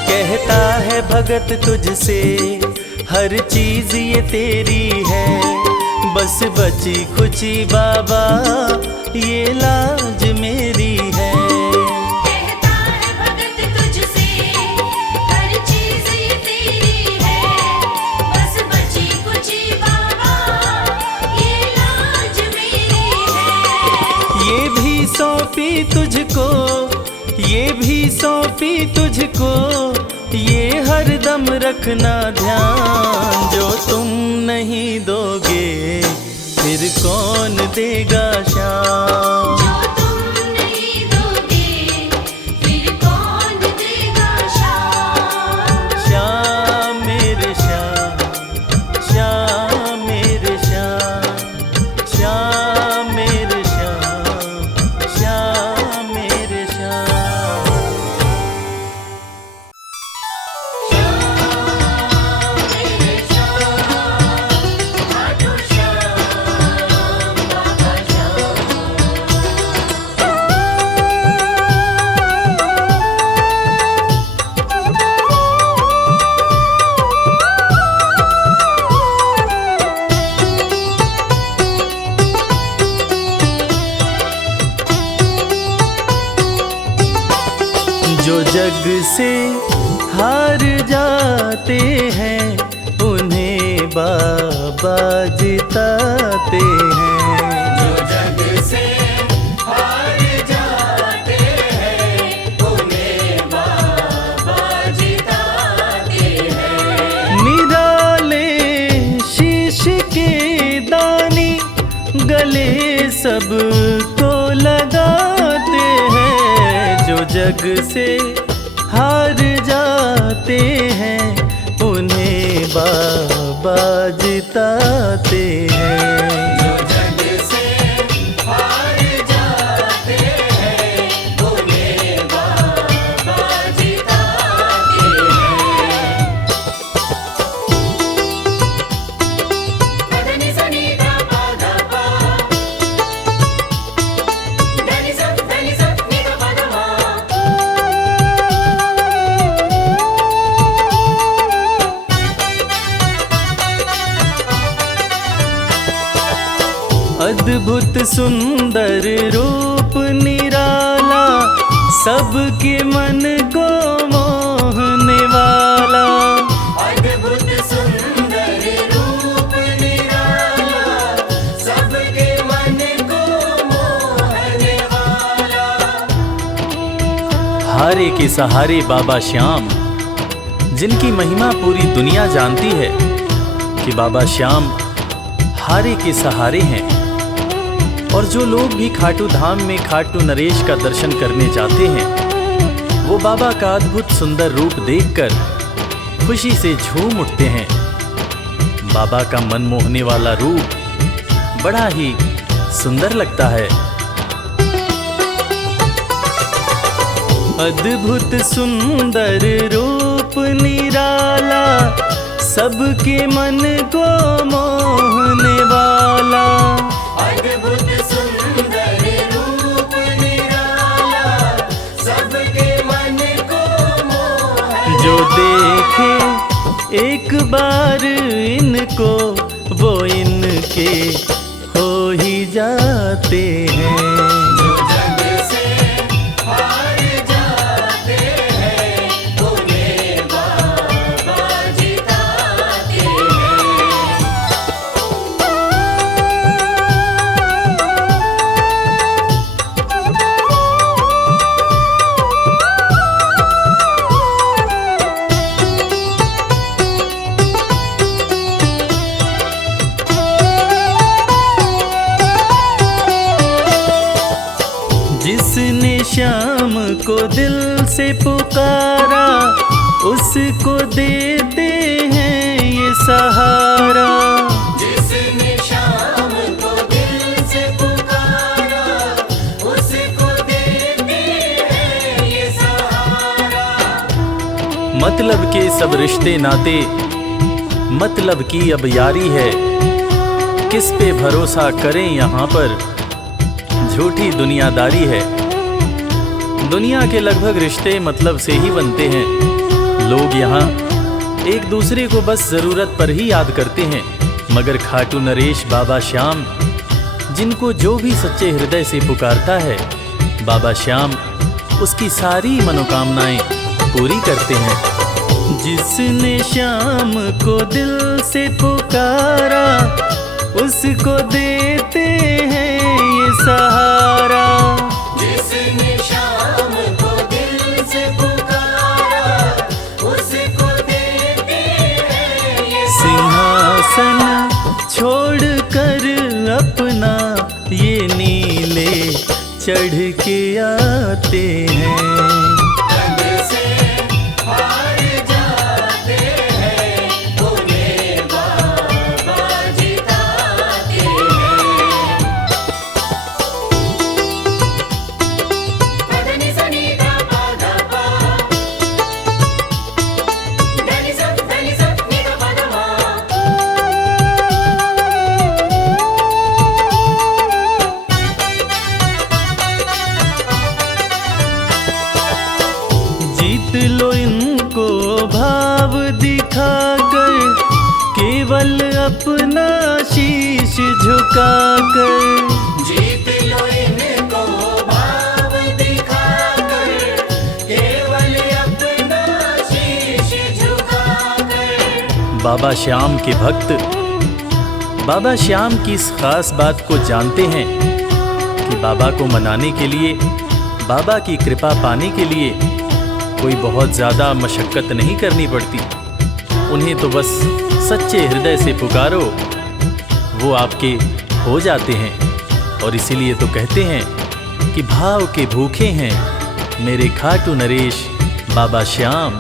कहता है भगत तुझसे हर चीज ये तेरी है, बस बची खुची बाबा ये लाज मेरी है। कहता है भगत तुझसे हर चीज ये तेरी है, बस बची कुची बाबा ये लाज मेरी है। ये भी सौंपी तुझको, ये भी सौंपी तुझको, ये हर दम रखना ध्यान। जो तुम नहीं दोगे फिर कौन देगा शाम। जो तुम नहीं दोगे फिर कौन देगा शाम। श्याम मेरे श्याम, श्याम मेरे श्याम, श्याम मेरे श्याम, श्याम मेरे श्याम। जो जग से हार जाते हैं उन्हें बाबा जिताते हैं। जो जग से हार जाते हैं उन्हें बाबा जिताते हैं। निराले शीश के दानी गले सबको लगाते हैं। जो जग से हार जाते हैं उन्हें बाबा जिताते हैं। जो जग से हार जाते हैं उन्हें बाबा जिताते हैं। धनी सनी धा पा धा पा, धनी सा नि धा पा धा मा। अद्भुत सुंदर रूप निराला, सबके मन को मोहने वाला। अद्भुत सुंदर रूप निराला, सबके मन को मोहने वाला। हारे के सहारे बाबा श्याम, जिनकी महिमा पूरी दुनिया जानती है कि बाबा श्याम हारे के सहारे हैं। और जो लोग भी खाटू धाम में खाटू नरेश का दर्शन करने जाते हैं, वो बाबा का अद्भुत सुंदर रूप देखकर खुशी से झूम उठते हैं। बाबा का मन मोहने वाला रूप बड़ा ही सुंदर लगता है। अद्भुत सुंदर रूप निराला, सबके मन को मोहने वाला। अद्भुत सुंदर रूप निराला, सबके मन को मोहने जो देखे एक बार इनको वो इनके हो ही जाते हैं। जो जग से हार जाते हैं उन्हें बाबा जिताते हैं। जिसने श्याम को दिल से पुकारा उसको देते हैं ये सहारा। जिसने शाम को दिल से पुकारा उसको देते हैं ये सहारा। मतलब के सब रिश्ते नाते, मतलब की अब यारी है। किस पे भरोसा करें यहाँ पर, झूठी दुनियादारी है। दुनिया के लगभग रिश्ते मतलब से ही बनते हैं। लोग यहाँ एक दूसरे को बस जरूरत पर ही याद करते हैं, मगर खाटू नरेश बाबा श्याम जिनको जो भी सच्चे हृदय से पुकारता है, बाबा श्याम उसकी सारी मनोकामनाएं पूरी करते हैं। जिसने श्याम को दिल से पुकारा उसको देते हैं ये सहारा। जिसने शाम को दिल से पुकारा उसको देते हैं ये सिंहासन छोड़कर अपना ये नीले चढ़ के आते हैं। जग से हार जाते हैं उन्हें बाबा जिताते हैं। पदनि सनि धा पा धा पा, धनि सा नि धा पा धा मा। जीत लो इनको भाव दिखाकर, केवल अपना शीश झुकाकर। जीत लो इनको भाव दिखाकर, केवल अपना शीश झुकाकर। बाबा श्याम के भक्त बाबा श्याम की इस खास बात को जानते हैं कि बाबा को मनाने के लिए, बाबा की कृपा पाने के लिए कोई बहुत ज़्यादा मशक्क़त नहीं करनी पड़ती। उन्हें तो बस सच्चे हृदय से पुकारो, वो आपके हो जाते हैं। और इसीलिए तो कहते हैं कि भाव के भूखे हैं मेरे खाटू नरेश बाबा श्याम।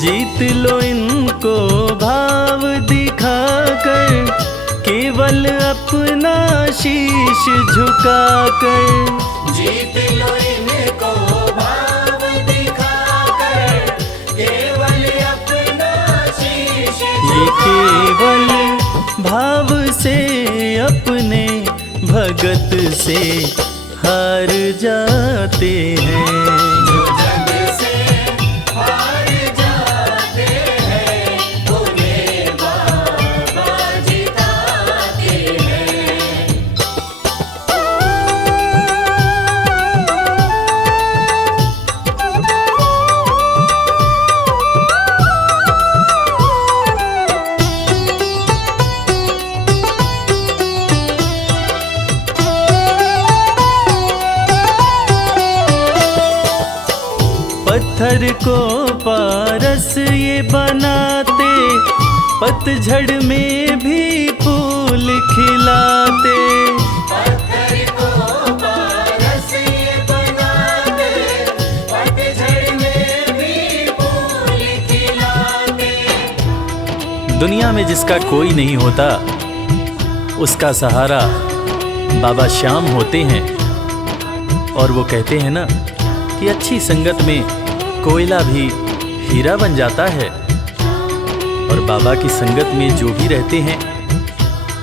जीत लो इनको भाव दिखाकर, केवल अपना शीश झुकाकर। जीत लो इनको भाव दिखाकर, केवल अपना शीश ये केवल भाव से अपने भगत से हार जाते हैं। जो जग से हार जाते हैं उन्हें बाबा जिताते हैं। पत्थर को पारस ये बनाते, पतझड़ में भी फूल खिलाते। पत्थर को पारस ये बनाते, पतझड़ में भी फूल खिलाते। दुनिया में जिसका कोई नहीं होता, उसका सहारा बाबा श्याम होते हैं। और वो कहते हैं ना कि अच्छी संगत में कोयला भी हीरा बन जाता है। और बाबा की संगत में जो भी रहते हैं,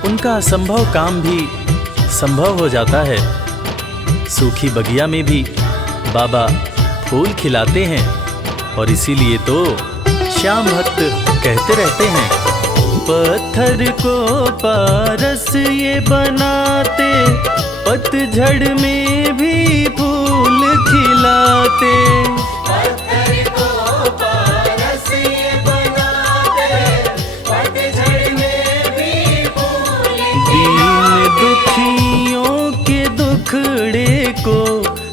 उनका असंभव काम भी संभव हो जाता है। सूखी बगिया में भी बाबा फूल खिलाते हैं और इसीलिए तो श्याम भक्त कहते रहते हैं, पत्थर को पारस ये बनाते, पतझड़ में भी फूल खिलाते। पत्थर को पारस ये बनाते, पतझड़ में भी फूल दीन दुखियों के दुखड़े को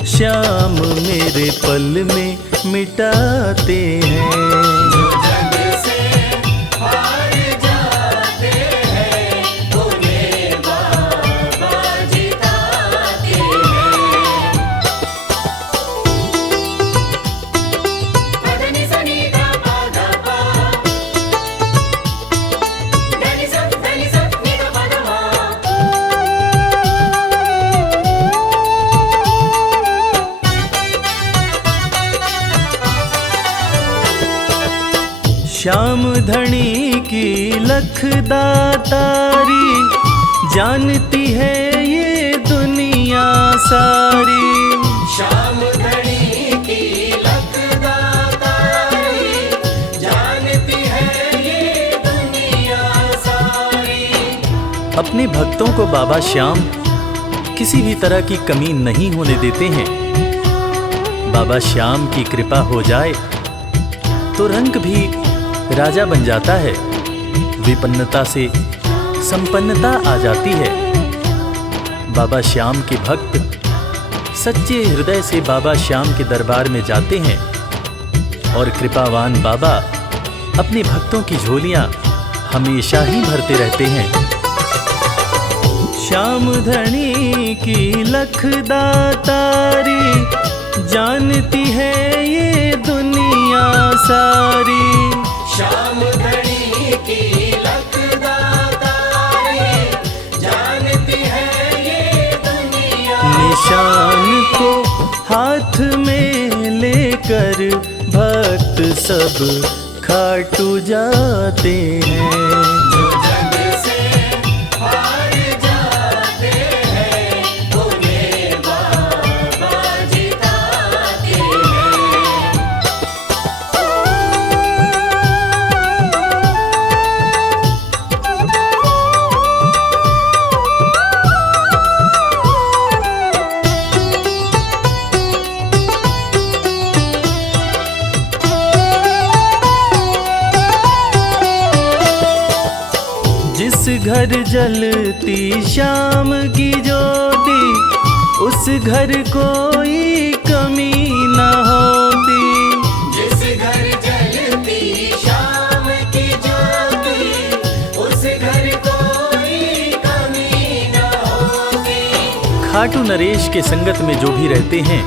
श्याम मेरे पल में मिटाते हैं। जग से हार जाते हैं, उन्हें बाबा जिताते हैं। पदनि सनि धा पा धा पा, धनि सा नि धा पा धा मा। श्याम धनी की लखदातारी, जानती है ये दुनिया सारी। श्याम धनी की लखदातारी, जानती है ये दुनिया सारी। अपने भक्तों को बाबा श्याम किसी भी तरह की कमी नहीं होने देते हैं। बाबा श्याम की कृपा हो जाए तो रंग भी राजा बन जाता है, विपन्नता से संपन्नता आ जाती है। बाबा श्याम के भक्त सच्चे हृदय से बाबा श्याम के दरबार में जाते हैं और कृपावान बाबा अपने भक्तों की झोलियां हमेशा ही भरते रहते हैं। श्याम धनी की लखदातारी, जानती है ये दुनिया सारी। श्याम धनी की लखदातारी, जानती है ये दुनिया। निशान को हाथ में लेकर भक्त सब खाटू जाते हैं। जग से हार जाते हैं, उन्हें बाबा जिताते हैं। जिस घर जलती श्याम की ज्योति, उस घर कोई कमी न होती। जिस घर जलती श्याम की ज्योति, उस घर कोई कमी न होती। खाटू नरेश के संगत में जो भी रहते हैं,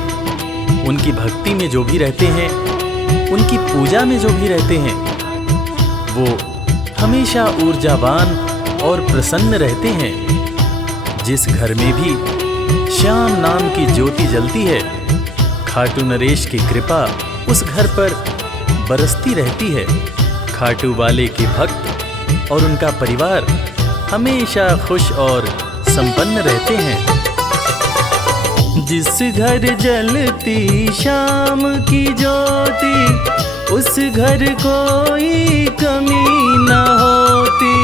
उनकी भक्ति में जो भी रहते हैं, उनकी पूजा में जो भी रहते हैं, वो हमेशा ऊर्जावान और प्रसन्न रहते हैं। जिस घर में भी श्याम नाम की ज्योति जलती है, खाटू नरेश की कृपा उस घर पर बरसती रहती है। खाटू वाले के भक्त और उनका परिवार हमेशा खुश और संपन्न रहते हैं। जिस घर जलती श्याम की ज्योति, उस घर कोई कमी न होती।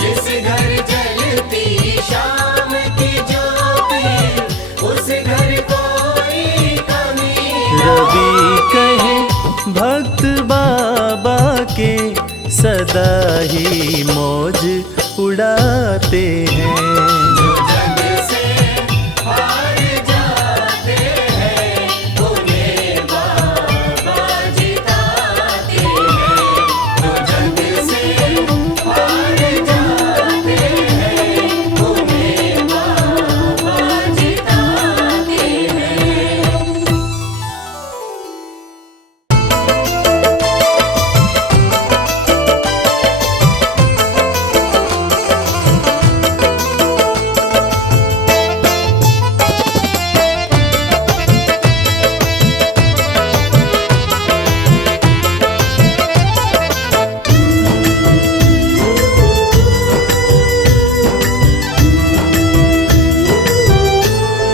जिस घर जलती श्याम की ज्योति, उस घर कोई कमी न रवि कहे भक्त बाबा के, सदा ही मौज उड़ाते हैं। जग से हार जाते हैं, उन्हें बाबा जिताते हैं। जो जग से हार जाते हैं, उन्हें बाबा जिताते हैं।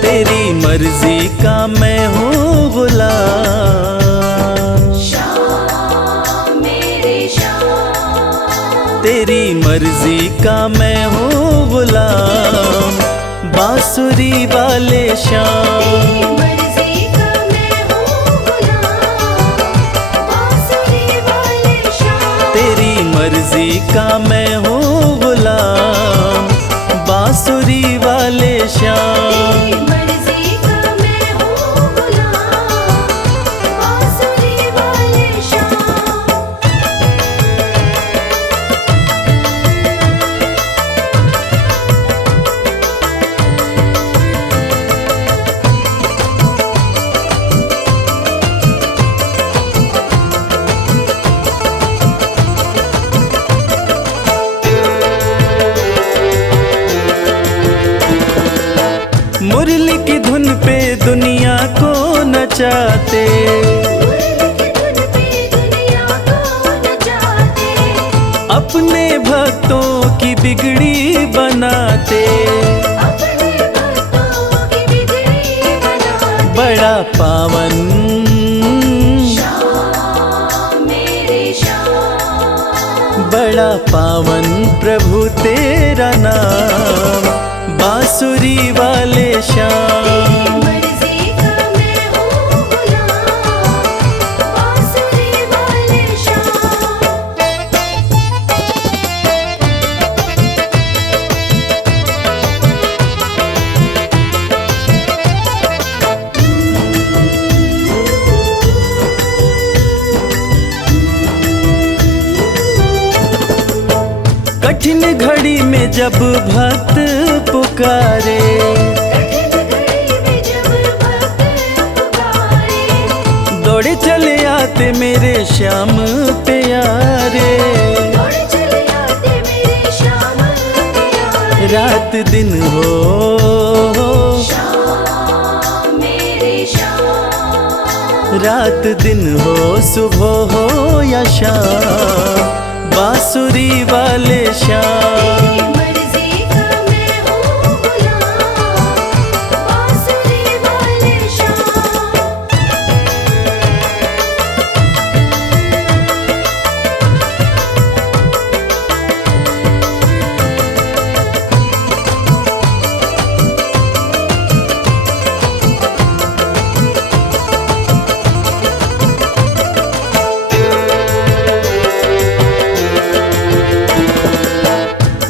तेरी मर्जी का मैं हूँ श्याम। मर्जी का मैं हूँ गुलाम, बांसुरी वाले श्याम। तेरी मर्जी का मैं हूँ गुलाम, बांसुरी वाले श्याम। मर्जी का मैं हूँ गुलाम, बांसुरी वाले श्याम। मुरली की धुन पे दुनिया को नचाते, अपने भक्तों की बिगड़ी बनाते। बड़ा पावन बड़ा पावन प्रभु तेरा नाम, बांसुरी वाले श्याम। मर्जी का मैं हूँ गुलाम, बांसुरी वाले श्याम। कठिन घड़ी में जब भक्त पुकारे, दौड़े चले आते मेरे श्याम प्यारे। रात दिन हो रात दिन हो, सुबह हो या शाम, बांसुरी वाले श्याम। मर्जी का मैं हूँ गुलाम, बांसुरी वाले श्याम।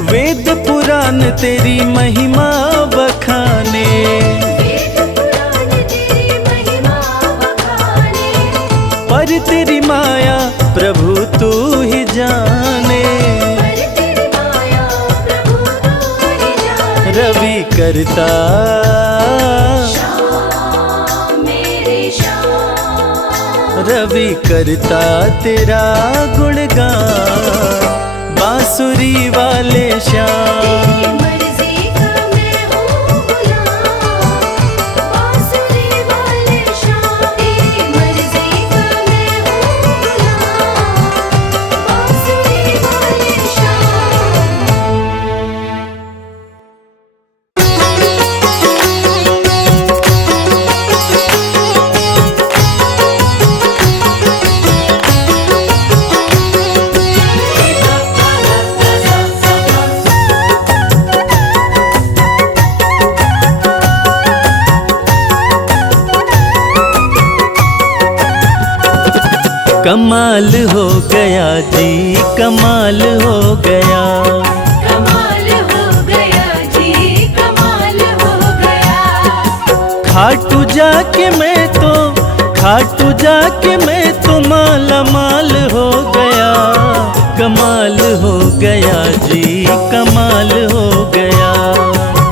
वेद पुराण तेरी महिमा बखाने, वेद पुराण तेरी महिमा बखाने। पर तेरी माया प्रभु तू ही जाने। पर तेरी माया प्रभु तू ही जाने। रवि करता रवि करता तेरा गुणगान, बांसुरी वाले श्याम। मर्जी का मैं हूँ गुलाम, बांसुरी वाले श्याम। मर्जी का मैं हूँ गुलाम, बांसुरी वाले श्याम। कमाल हो गया जी, कमाल हो गया। कमाल हो गया जी, कमाल हो गया। खाटू जाके मैं तो माला माल हो गया। कमाल हो गया जी, कमाल हो गया।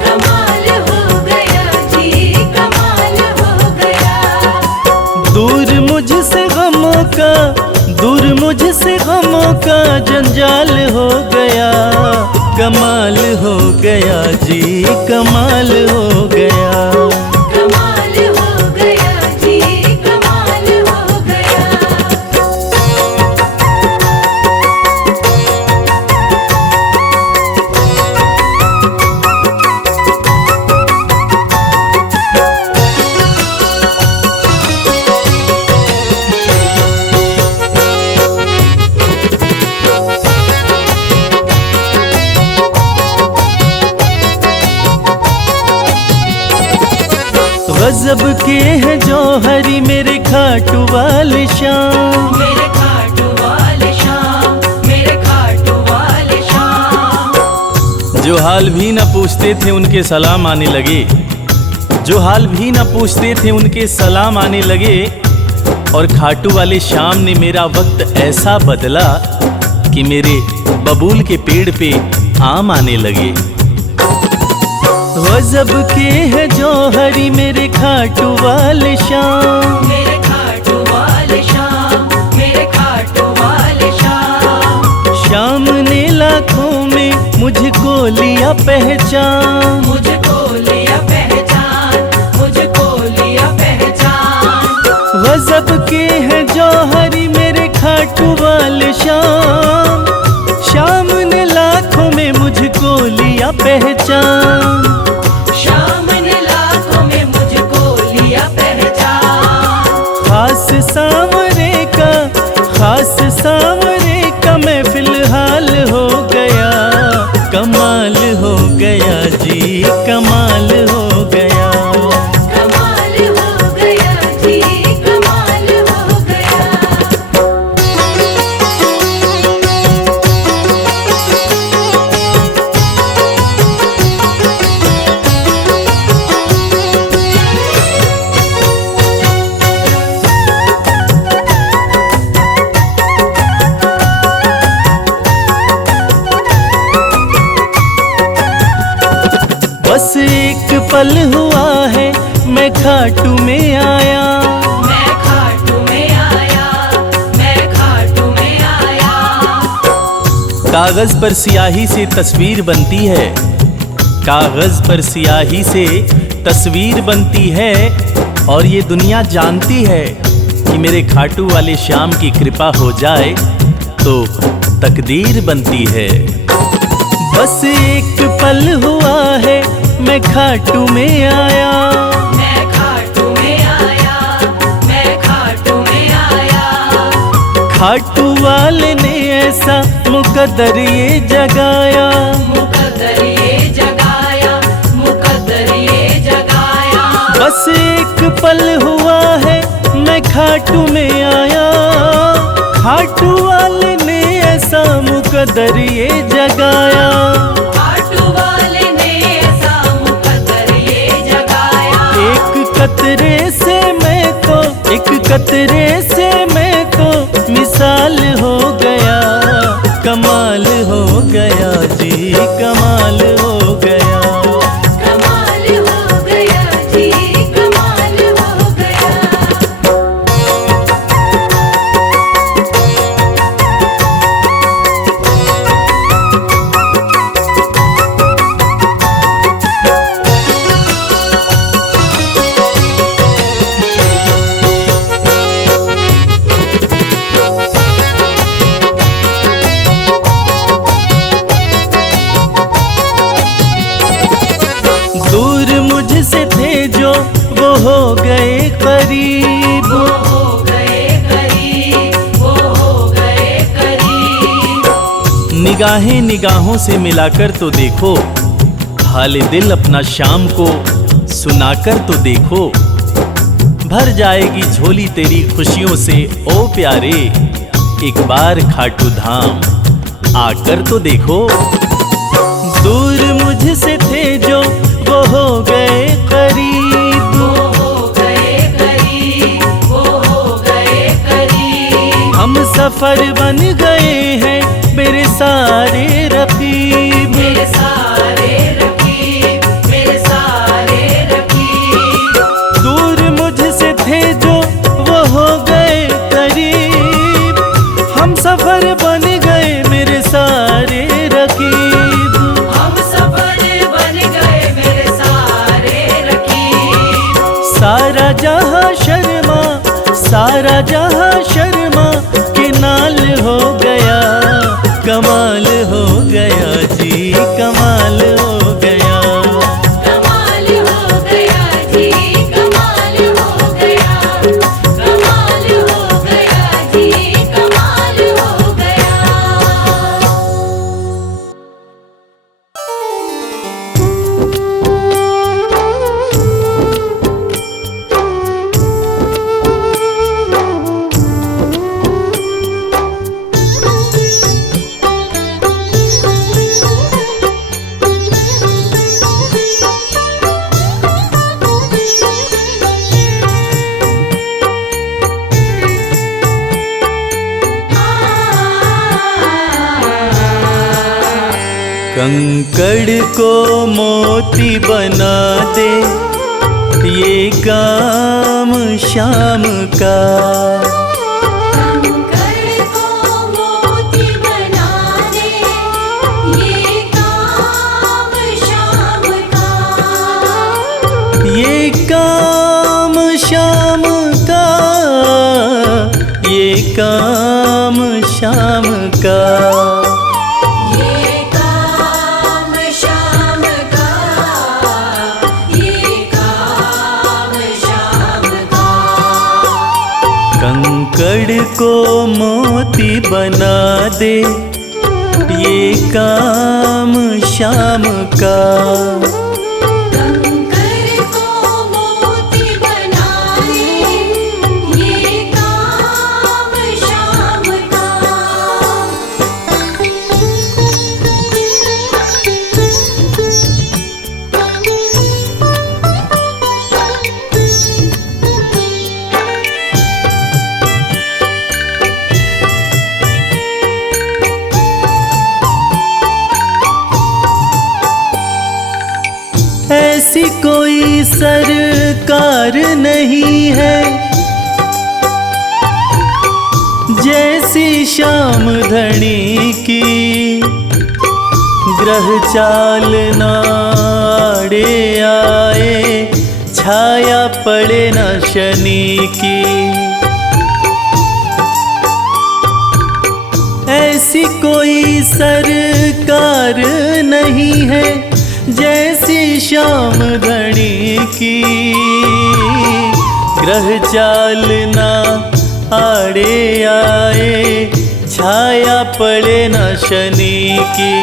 कमाल हो गया जी, कमाल हो गया। दूर मुझसे गमों का जंजाल हो गया। कमाल हो गया जी, कमाल हो गया। कमाल हो गया जी, कमाल हो गया। गजब के हैं जौहरी मेरे खाटू वाले श्याम, मेरे खाटू वाले श्याम, मेरे खाटू वाले श्याम। जो हाल भी न पूछते थे उनके सलाम आने लगे, जो हाल भी न पूछते थे उनके सलाम आने लगे। और खाटू वाले श्याम ने मेरा वक्त ऐसा बदला कि मेरे बबूल के पेड़ पे आम आने लगे। गजब के हैं जौहरी मेरे खाटू वाले श्याम, मेरे खाटू वाले श्याम, मेरे खाटू वाले श्याम। श्याम ने लाखों में मुझको लिया पहचान, मुझको लिया पहचान, मुझको लिया पहचान। गजब के हैं जौहरी मेरे खाटू वाले श्याम, श्याम ने लाखों में मुझको लिया पहचान। श्याम ने लाखों में मुझको लिया पहचान। खास सांवरे का, खास सांवरे का मैं फिलहाल हो गया, कमाल हो गया जी, कमाल हो गया। कमाल हो गया जी, कमाल हो गया। बस एक पल हुआ है मैं खाटू में आया, मैं खाटू में आया, मैं खाटू में आया। कागज पर स्याही से तस्वीर बनती है, कागज पर स्याही से तस्वीर बनती है। और ये दुनिया जानती है कि मेरे खाटू वाले श्याम की कृपा हो जाए तो तकदीर बनती है। बस एक पल हुआ है मैं खाटू में आया, मैं खाटू में आया, मैं खाटू में आया। खाटू वाले ने ऐसा मुकद्दर ये जगाया, मुकद्दर ये जगाया, मुकद्दर ये जगाया। बस एक पल हुआ है मैं खाटू में आया, खाटू वाले ने ऐसा मुकद्दर ये जगाया। खाटू वाले ने ऐसा मुकद्दर ये जगाया। एक कतरे से मैं तो, एक कतरे से मैं तो मिसाल हो गया, कमाल हो गया जी, कमाल हो गया। कमाल हो गया जी, कमाल हो गया। दूर मुझसे थे जो वो हो गए करीब, वो हो गए करीब, वो हो गए करीब। निगाहें निगाहों से मिलाकर तो देखो, हाल दिल अपना शाम को सुनाकर तो देखो। भर जाएगी झोली तेरी खुशियों से ओ प्यारे, एक बार खाटू धाम आकर तो देखो। दूर मुझसे थे जो वो हो गए करीब, वो हो गए करीब, वो हो गए करीब। हम सफर बन गए हैं मेरे सारे रकीब, मेरे सारे रकीब, मेरे सारे रकीब। दूर मुझसे थे जो वो हो गए करीब, हम सफर बन गए मेरे सारे रकीब। हम सफर बन गए मेरे सारे रकीब। सारा जहां शर्मा, सारा जहां शर्मा के नाल हो गया, कमाल हो गया जी, कमाल हो गया। कमाल हो गया जी, कमाल हो गया। कमाल हो गया जी, कमाल हो गया। कंकड़ को मोती बना दे, ये काम शाम का। कंकड़ को मोती बना दे, ये काम शाम का। ये काम शाम का, ये काम शाम का। ये काम शाम का, ये काम शाम का। कंकड़ को मोती बना दे, ये काम शाम का। कंकड़ को मोती बना दे, ये काम शाम का। ऐसी कोई सरकार नहीं है जैसी श्याम धनी की। ग्रह चाल नाड़े आए, छाया पड़े न शनि की। ऐसी कोई सरकार नहीं है जैसी श्याम धनी की। ग्रह चाल ना आड़े आए, छाया पड़े न शनि की।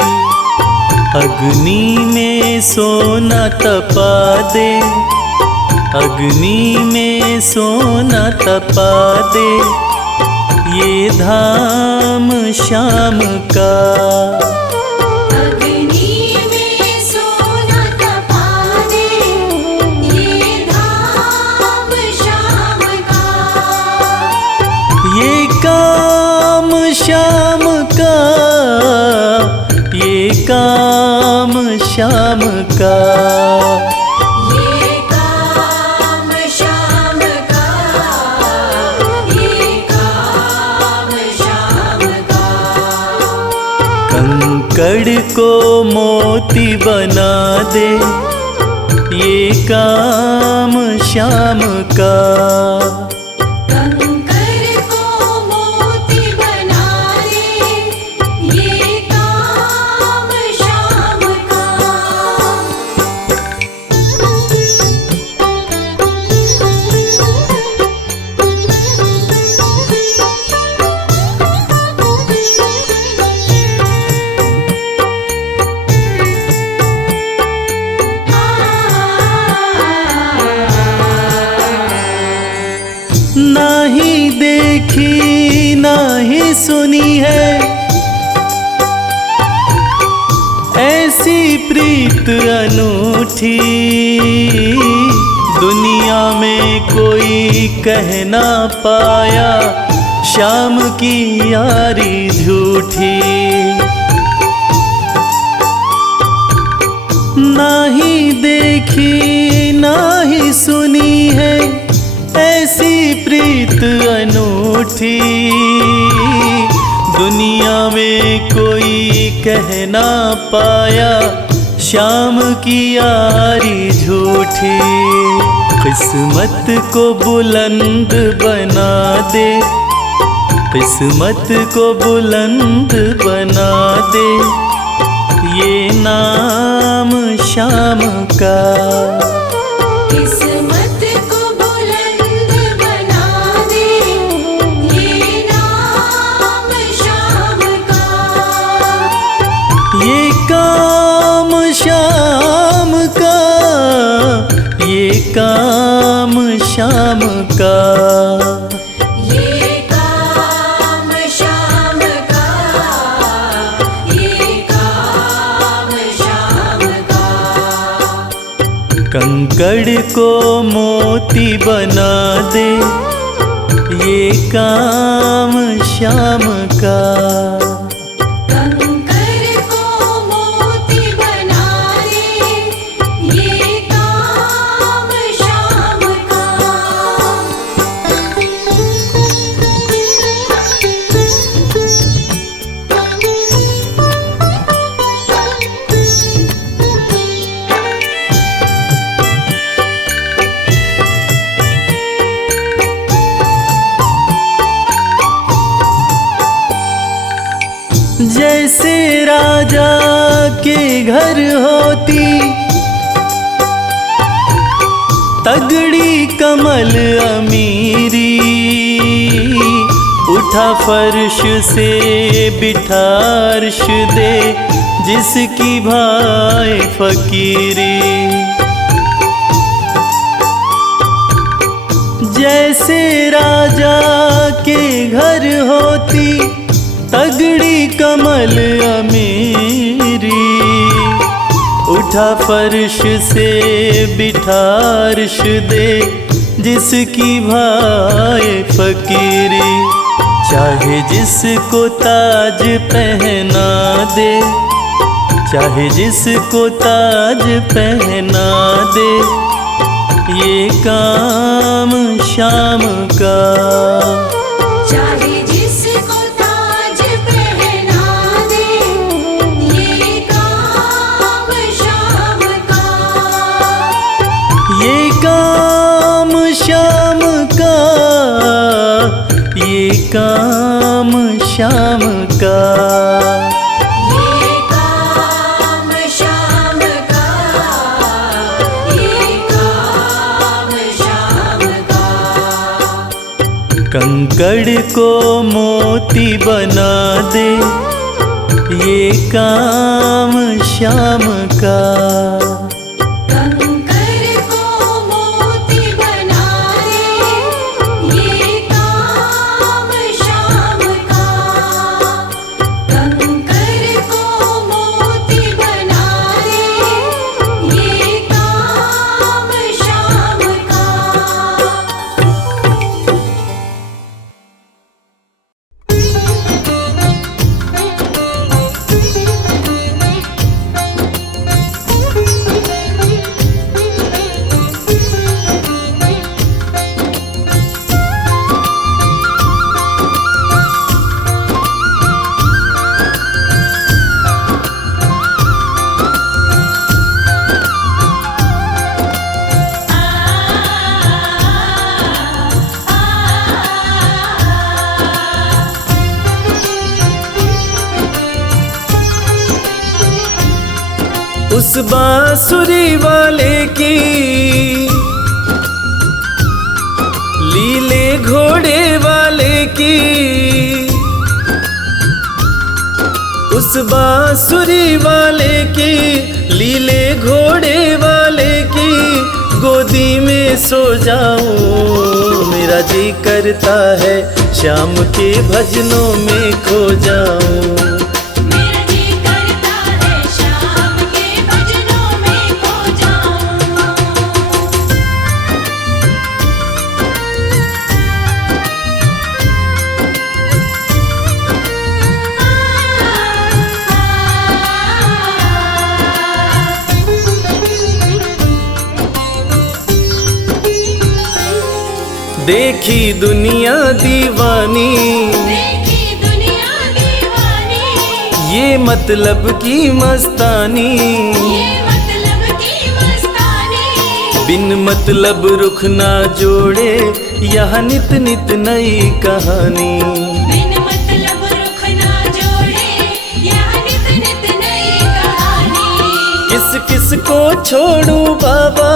अग्नि में सोना तपा दे, अग्नि में सोना तपा दे, ये धाम शाम का। अग्नि में सोना तपा दे, ये धाम शाम का। ये काम शाम का, ये काम शाम का। ये काम शाम का, ये काम शाम का। कंकड़ को मोती बना दे, ये काम शाम का। कंकड़ को मोती बना दे, ये काम शाम का। नाही देखी नाही सुनी है ऐसी प्रीत अनूठी। दुनिया में कोई कह ना पाया, शाम की यारी झूठी। नाही देखी नाही सुनी है ऐसी प्रीत अनूठी। दुनिया में कोई कह ना पाया, शाम की यारी झूठी। किस्मत को बुलंद बना दे, किस्मत को बुलंद बना दे, ये नाम शाम का। किस्मत को बुलंद बना दे, ये नाम शाम का। ये काम शाम का, ये काम शाम का। ये काम शाम का, ये काम शाम का। कंकड़ को मोती बना दे, ये काम शाम का। कंकड़ को मोती जैसे राजा के घर होती तगड़ी कमल अमीरी, उठा फर्श से बिठा अर्श दे जिसकी भाई फकीरी। जैसे राजा के घर होती तगड़ी कमल अमीरी, उठा फर्श से बिठा अर्श दे जिसकी भाई फकीरी। चाहे जिसको ताज पहना दे, चाहे जिसको ताज पहना दे, ये काम शाम का। चाहे जिसको ताज पहना दे, ये काम शाम का। ये काम शाम का, ये काम शाम का। ये काम शाम का, ये काम शाम का। कंकड़ को मोती बना दे, ये काम शाम का। कंकर को मोती बना दे, ये काम शाम का। कंकर को मोती बना दे, ये काम शाम का। उस बांसुरी वाले की लीले घोड़े वाले की, उस बांसुरी वाले की लीले घोड़े वाले की गोदी में सो जाऊं। मेरा जी करता है शाम के भजनों में खो जाऊं। मेरा जी करता है शाम के भजनों में खो जाऊं। देखी दुनिया दीवानी, देखी दुनिया दीवानी, ये मतलब की मस्तानी, ये मतलब की मस्तानी। बिन मतलब रुख ना जोड़े यहाँ नित नित नई कहानी। बिन मतलब रुख ना जोड़े, यहाँ नित नित नई कहानी। किस किस को छोड़ूं बाबा,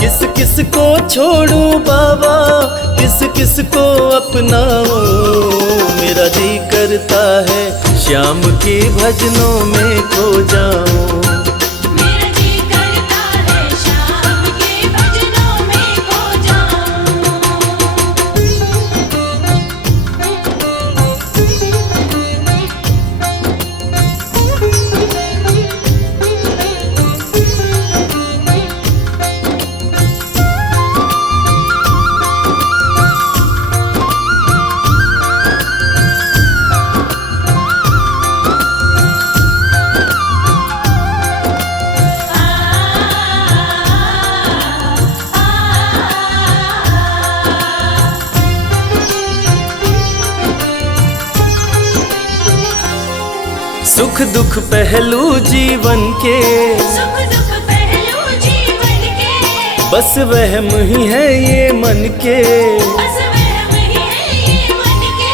किस किस को छोड़ूं बाबा, किस किस को अपनाऊं। मेरा जी करता है शाम के भजनों में खो जाऊं। मेरा जी करता है शाम के भजनों में खो जाऊं। सुख दुख पहलू जीवन के, सुख दुख पहलू जीवन के, बस वहम ही है ये मन के। बस वहम ही है ये मन के।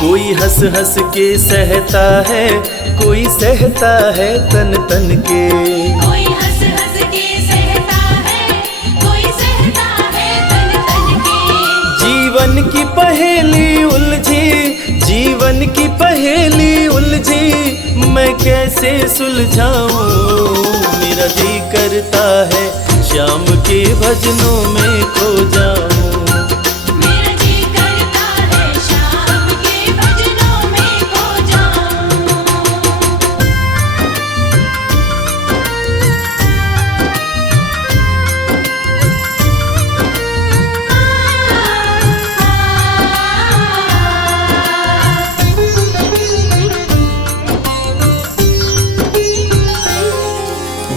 कोई हंस हंस के सहता है कोई सहता है तन तन के। कोई हंस हंस के सहता है, कोई सहता है तन तन के। जीवन की पहेली उलझी, जीवन की पहेली उलझी, मैं कैसे सुलझाऊं। मेरा जी करता है श्याम के भजनों में खो जाऊं। मेरा जी करता है शाम के भजनों में खो जाऊं।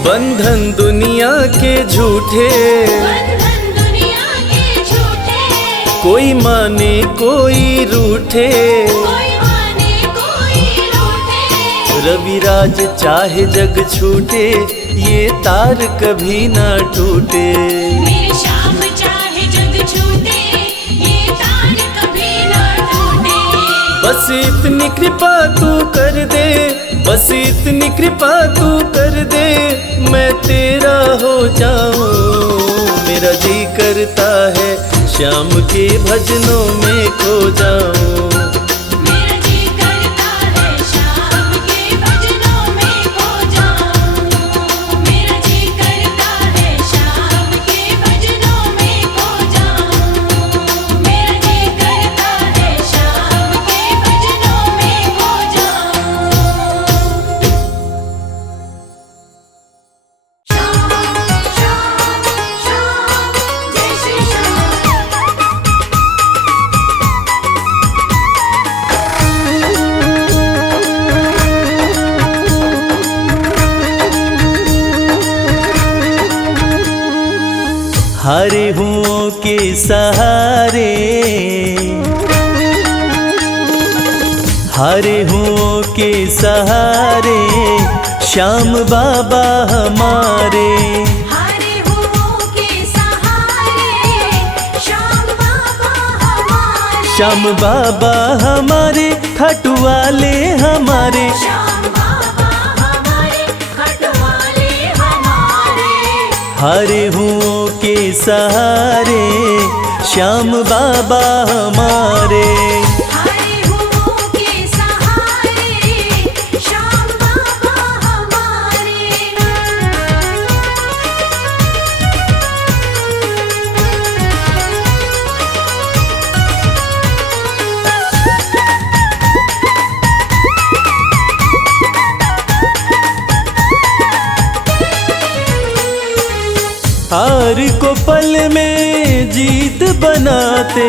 बंधन दुनिया के झूठे, बंधन दुनिया के झूठे। कोई माने कोई रूठे। कोई माने कोई रूठे। रविराज चाहे जग छूटे, ये तार कभी ना टूटे। मेरे श्याम चाहे जग छूटे, ये तार कभी ना टूटे। बस इतनी कृपा तू कर दे, बस इतनी कृपा तू कर दे, मैं तेरा हो जाऊं। मेरा जी करता है श्याम के भजनों में खो जाऊं। मेरा जी करता है शाम के भजनों में खो जाऊं। मेरा जी करता है शाम के भजनों में खो जाऊं। मेरा जी करता है शाम के भजनों में खो जाऊं। श्याम श्याम श्याम जय श्री श्याम। हारे हुओं के सहारे, हारे हुओं के सहारे, श्याम बाबा हमारे। हारे हुओं के सहारे, श्याम बाबा हमारे। श्याम बाबा हमारे, खाटू वाले हमारे। श्याम बाबा हमारे, खटवाले हमारे। हारे हुओं के सहारे, श्याम बाबा हमारे। हारे हुओं के सहारे, श्याम बाबा हमारे। हार को पल में जीत बनाते,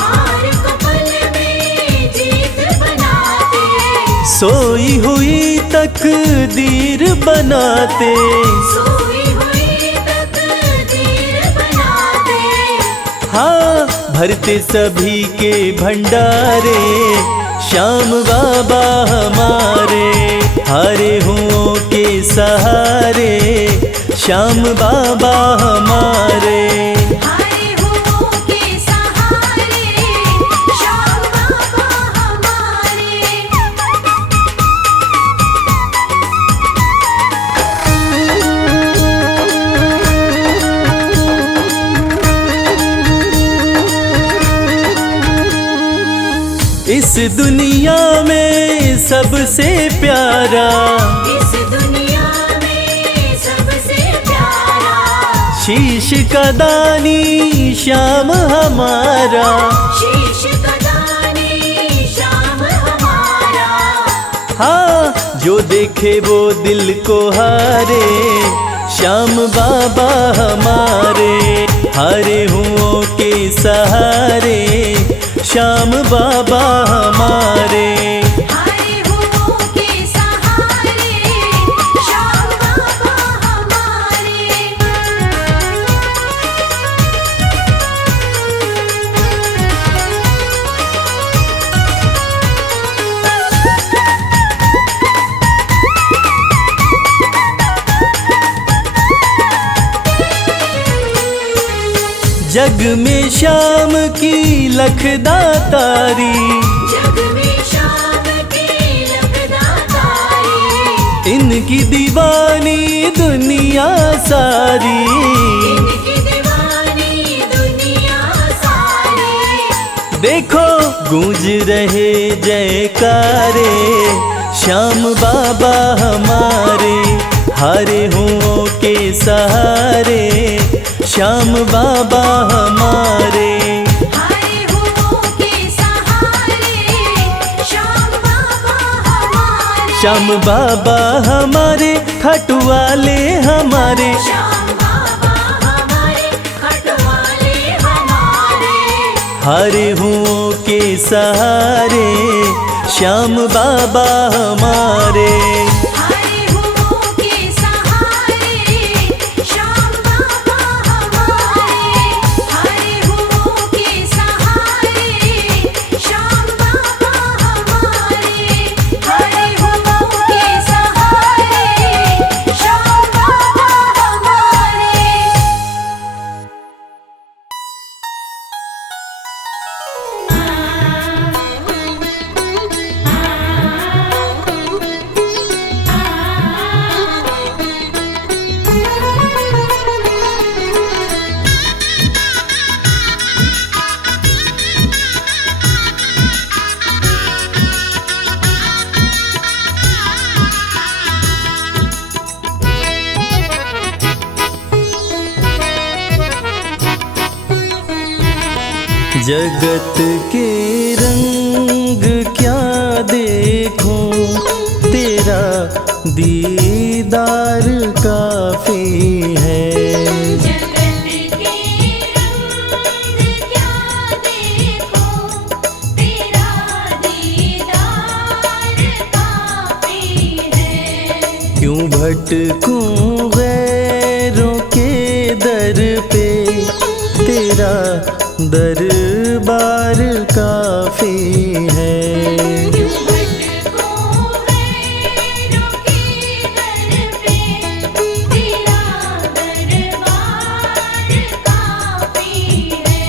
हार को पल में जीत बनाते। सोई हुई तकदीर बनाते। सोई हुई तकदीर बनाते। हाँ, भरते सभी के भंडारे, श्याम बाबा हमारे। हारे हुओं के सहारे, श्याम बाबा हमारे। हारे हुओं के सहारे, श्याम बाबा हमारे। इस दुनिया में सबसे प्यारा, इस दुनिया में सबसे प्यारा। शीश का दानी श्याम हमारा। शीश का दानी श्याम हमारा। हाँ, जो देखे वो दिल को हारे, श्याम बाबा हमारे। हारे हुओं के सहारे, श्याम बाबा हमारे। हारे हुओं के सहारे, श्याम बाबा हमारे। जग में श्याम की लखदातारी, जग में श्याम की लखदातारी। इनकी दीवानी दुनिया सारी, इनकी दीवानी दुनिया सारी। देखो गूंज रहे जयकारे, श्याम बाबा हमारे, हारे हुओं के सहारे, श्याम बाबा हमारे। हारे हुओं के सहारे, श्याम बाबा हमारे। श्याम बाबा हमारे, खाटू वाले हमारे, श्याम बाबा हमारे, खटवाले हमारे। हारे हुओं के सहारे, श्याम बाबा हमारे। हारे हुओं के सहारे, श्याम बाबा हमारे। हारे हुओं के सहारे, श्याम बाबा हमारे। हारे हुओं के सहारे, श्याम बाबा हमारे। जगत के रंग क्या देखूं, तेरा दीदार काफी है। जगत के रंग क्या देखूं, तेरा दीदार काफी है। क्यों भटकूं गैरों के दर पे, तेरा दरबार काफी है। क्यों भटकूं गैरों के दर पे, तेरा दरबार काफी है।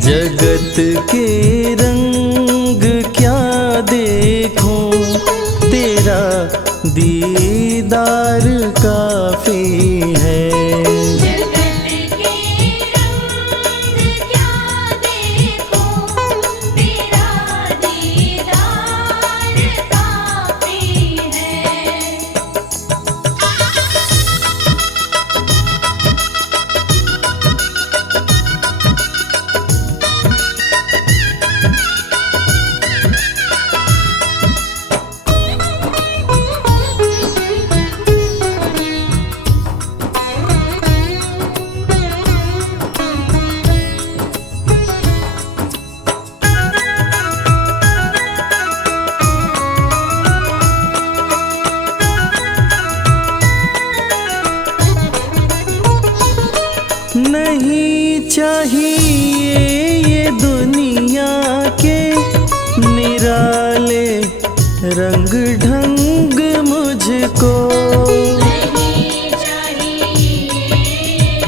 जगत के रंग क्या देखूं, तेरा दीदार काफी है। जगत के रंग क्या देखूं, तेरा दीदार काफी है। नहीं चाहिए ये दुनिया के निराले रंग ढंग मुझको, नहीं चाहिए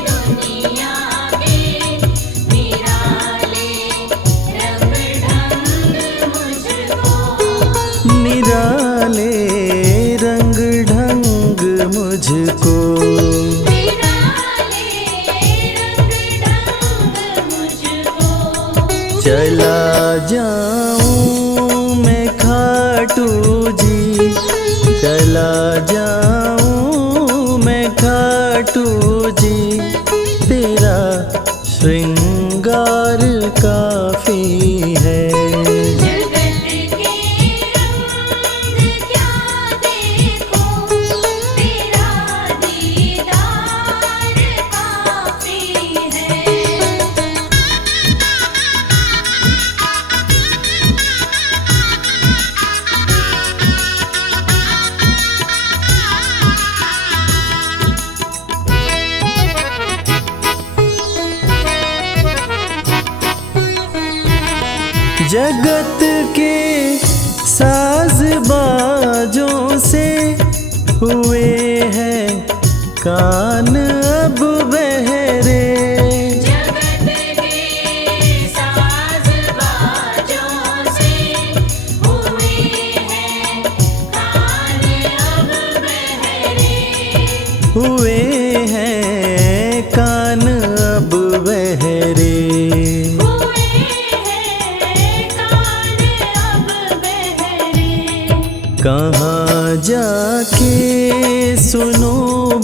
दुनिया के निराले रंग ढंग मुझको। निराले रंग ढंग मुझको। निराले रंग ढंग मुझको। चला जाऊं मैं खाटू जी, चला जाऊं मैं खाटू जी, तेरा श्रृंगार काफी है। जगत के रंग क्या देखूं, तेरा दीदार काफी है। जगत के साज बाजों से हुए हैं कान अब बहरे, जगत के साज बाजों से हुए हैं कान अब बहरे। कहाँ जाके सुनो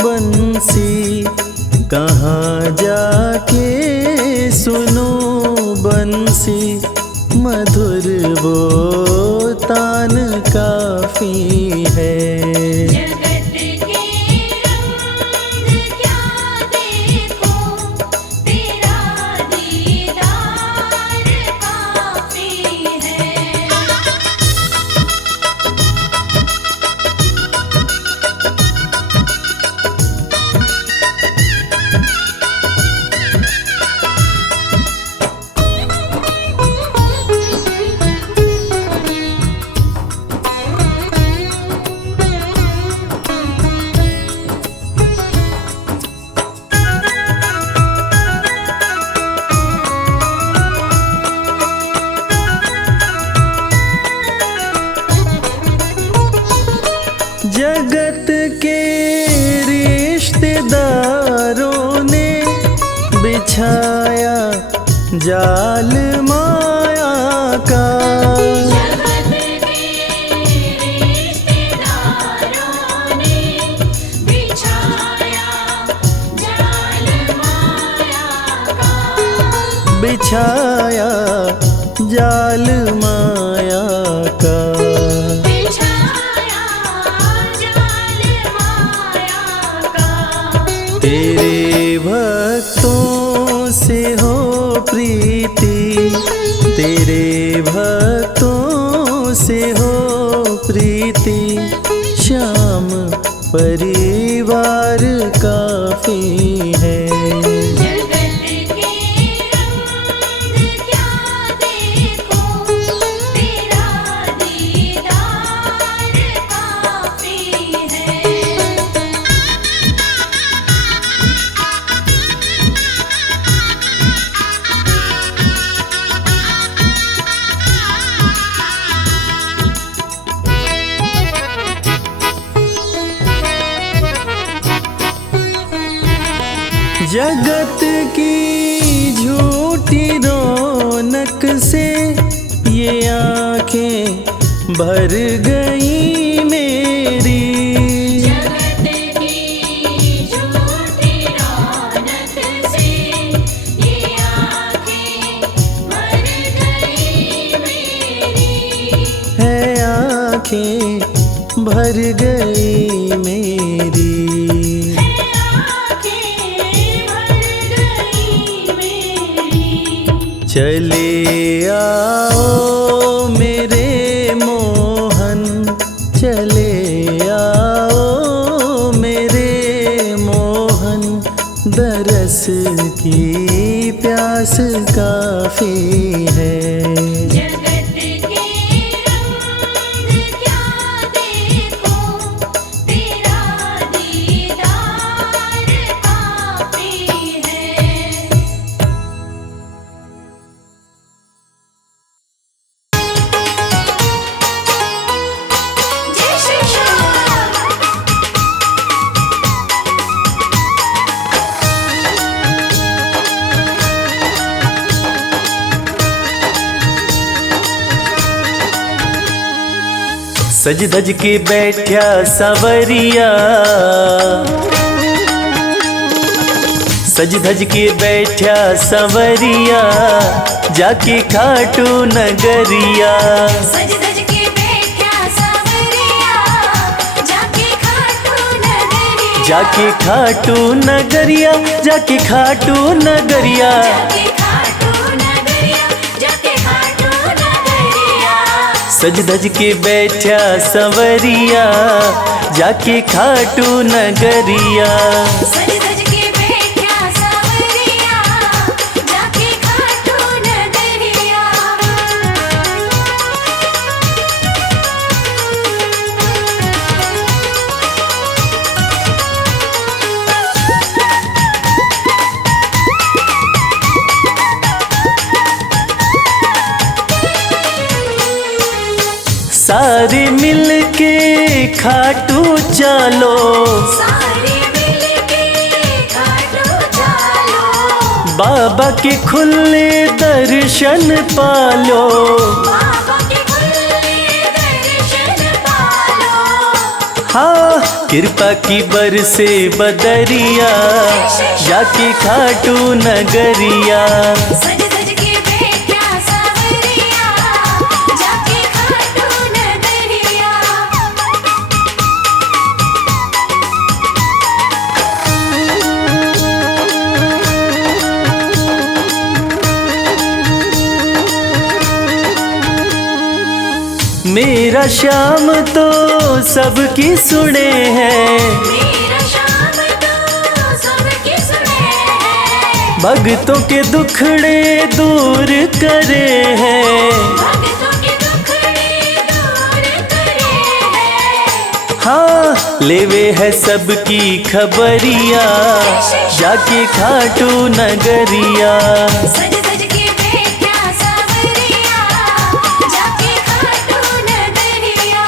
बंसी, कहाँ जाके सुनो बंसी, मधुर वो तान काफी है। जगत के रंग क्या देखो, तेरा दीदार काफी है। जगत के रिश्तेदारों ने बिछाया जाल माया का। जगत के रिश्तेदारों ने बिछाया जाल माया का, बिछाया जाल माया का। बिछाया जाल माया का। तेरे भक्तों से हो प्रीति, तेरे भक्तों से हो प्रीति, श्याम परिवार काफी है। जगत के रंग क्या देखो, तेरा दीदार काफी है। जगत की झूठी रौनक से ये आंखें भर गई मेरी। जगत की झूठी रौनक से ये आँखें भर गई मेरी। है आंखें भर गई मेरी। आँखें भर गई मेरी। चले आओ मेरे मोहन, चले आओ मेरे मोहन, दरस की प्यास काफी है। जगत के रंग क्या देखो, तेरा दीदार काफी है। जय श्री श्याम। सज धज के बैठा सवरिया, सज धज के बैठा सवरिया, जाके खाटू नगरिया। सज धज के बैठा सावरिया, जाके खाटू नगरिया। जाके खाटू नगरिया, जाके खाटू नगरिया। जाके खाटू नगरिया, जाके खाटू नगरिया। सज धज के बैठा सवरिया, जाके खाटू नगरिया। सज धज के बैठा सावरिया, जाके खाटू नगरिया। सारे मिल के खाटू चलो, सारे मिलके खाटू चलो। बाबा के खुले दर्शन पालो। बाबा के खुले दर्शन पालो। कृपा की बरसे बदरिया जाके खाटू नगरिया। सज सज के बैठा सावरिया जाके खाटू नगरिया। मेरा श्याम तो सबकी सुने हैं, मेरा श्याम तो सबकी सुने है। भक्तों के दुखड़े दूर करे हैं। भक्तों के दुखड़े दूर करे है। हाँ लेवे है सबकी खबरिया जाके खाटू नगरिया। सज सज के बैठा सावरिया जाके खाटू नगरिया।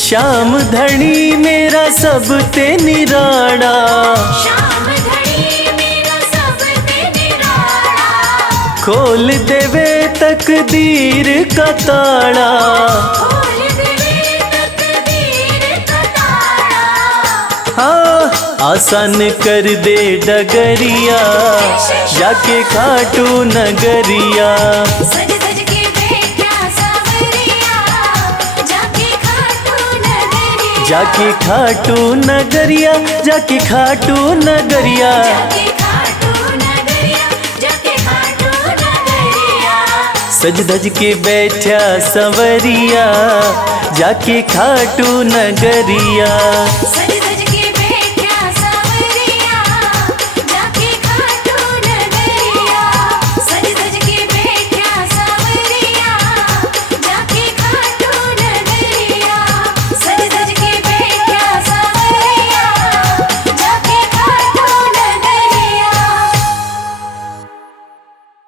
श्याम धनी मेरा सब ते निराड़ा, श्याम धनी मेरा सब ते निराला। खोल देवे तकदीर का ताड़ा। खोल देवे तकदीर का ताला। हाँ आसान कर दे डगरिया जाके खाटू नगरिया। सज सज के बैठा सावरिया जाके खाटू नगरिया। जाके खाटू नगरिया, जाके खाटू नगरिया। जाके खाटू नगरिया जाके खाटू नगरिया। सज धज के बैठा संवरिया जाके खाटू नगरिया। सज सज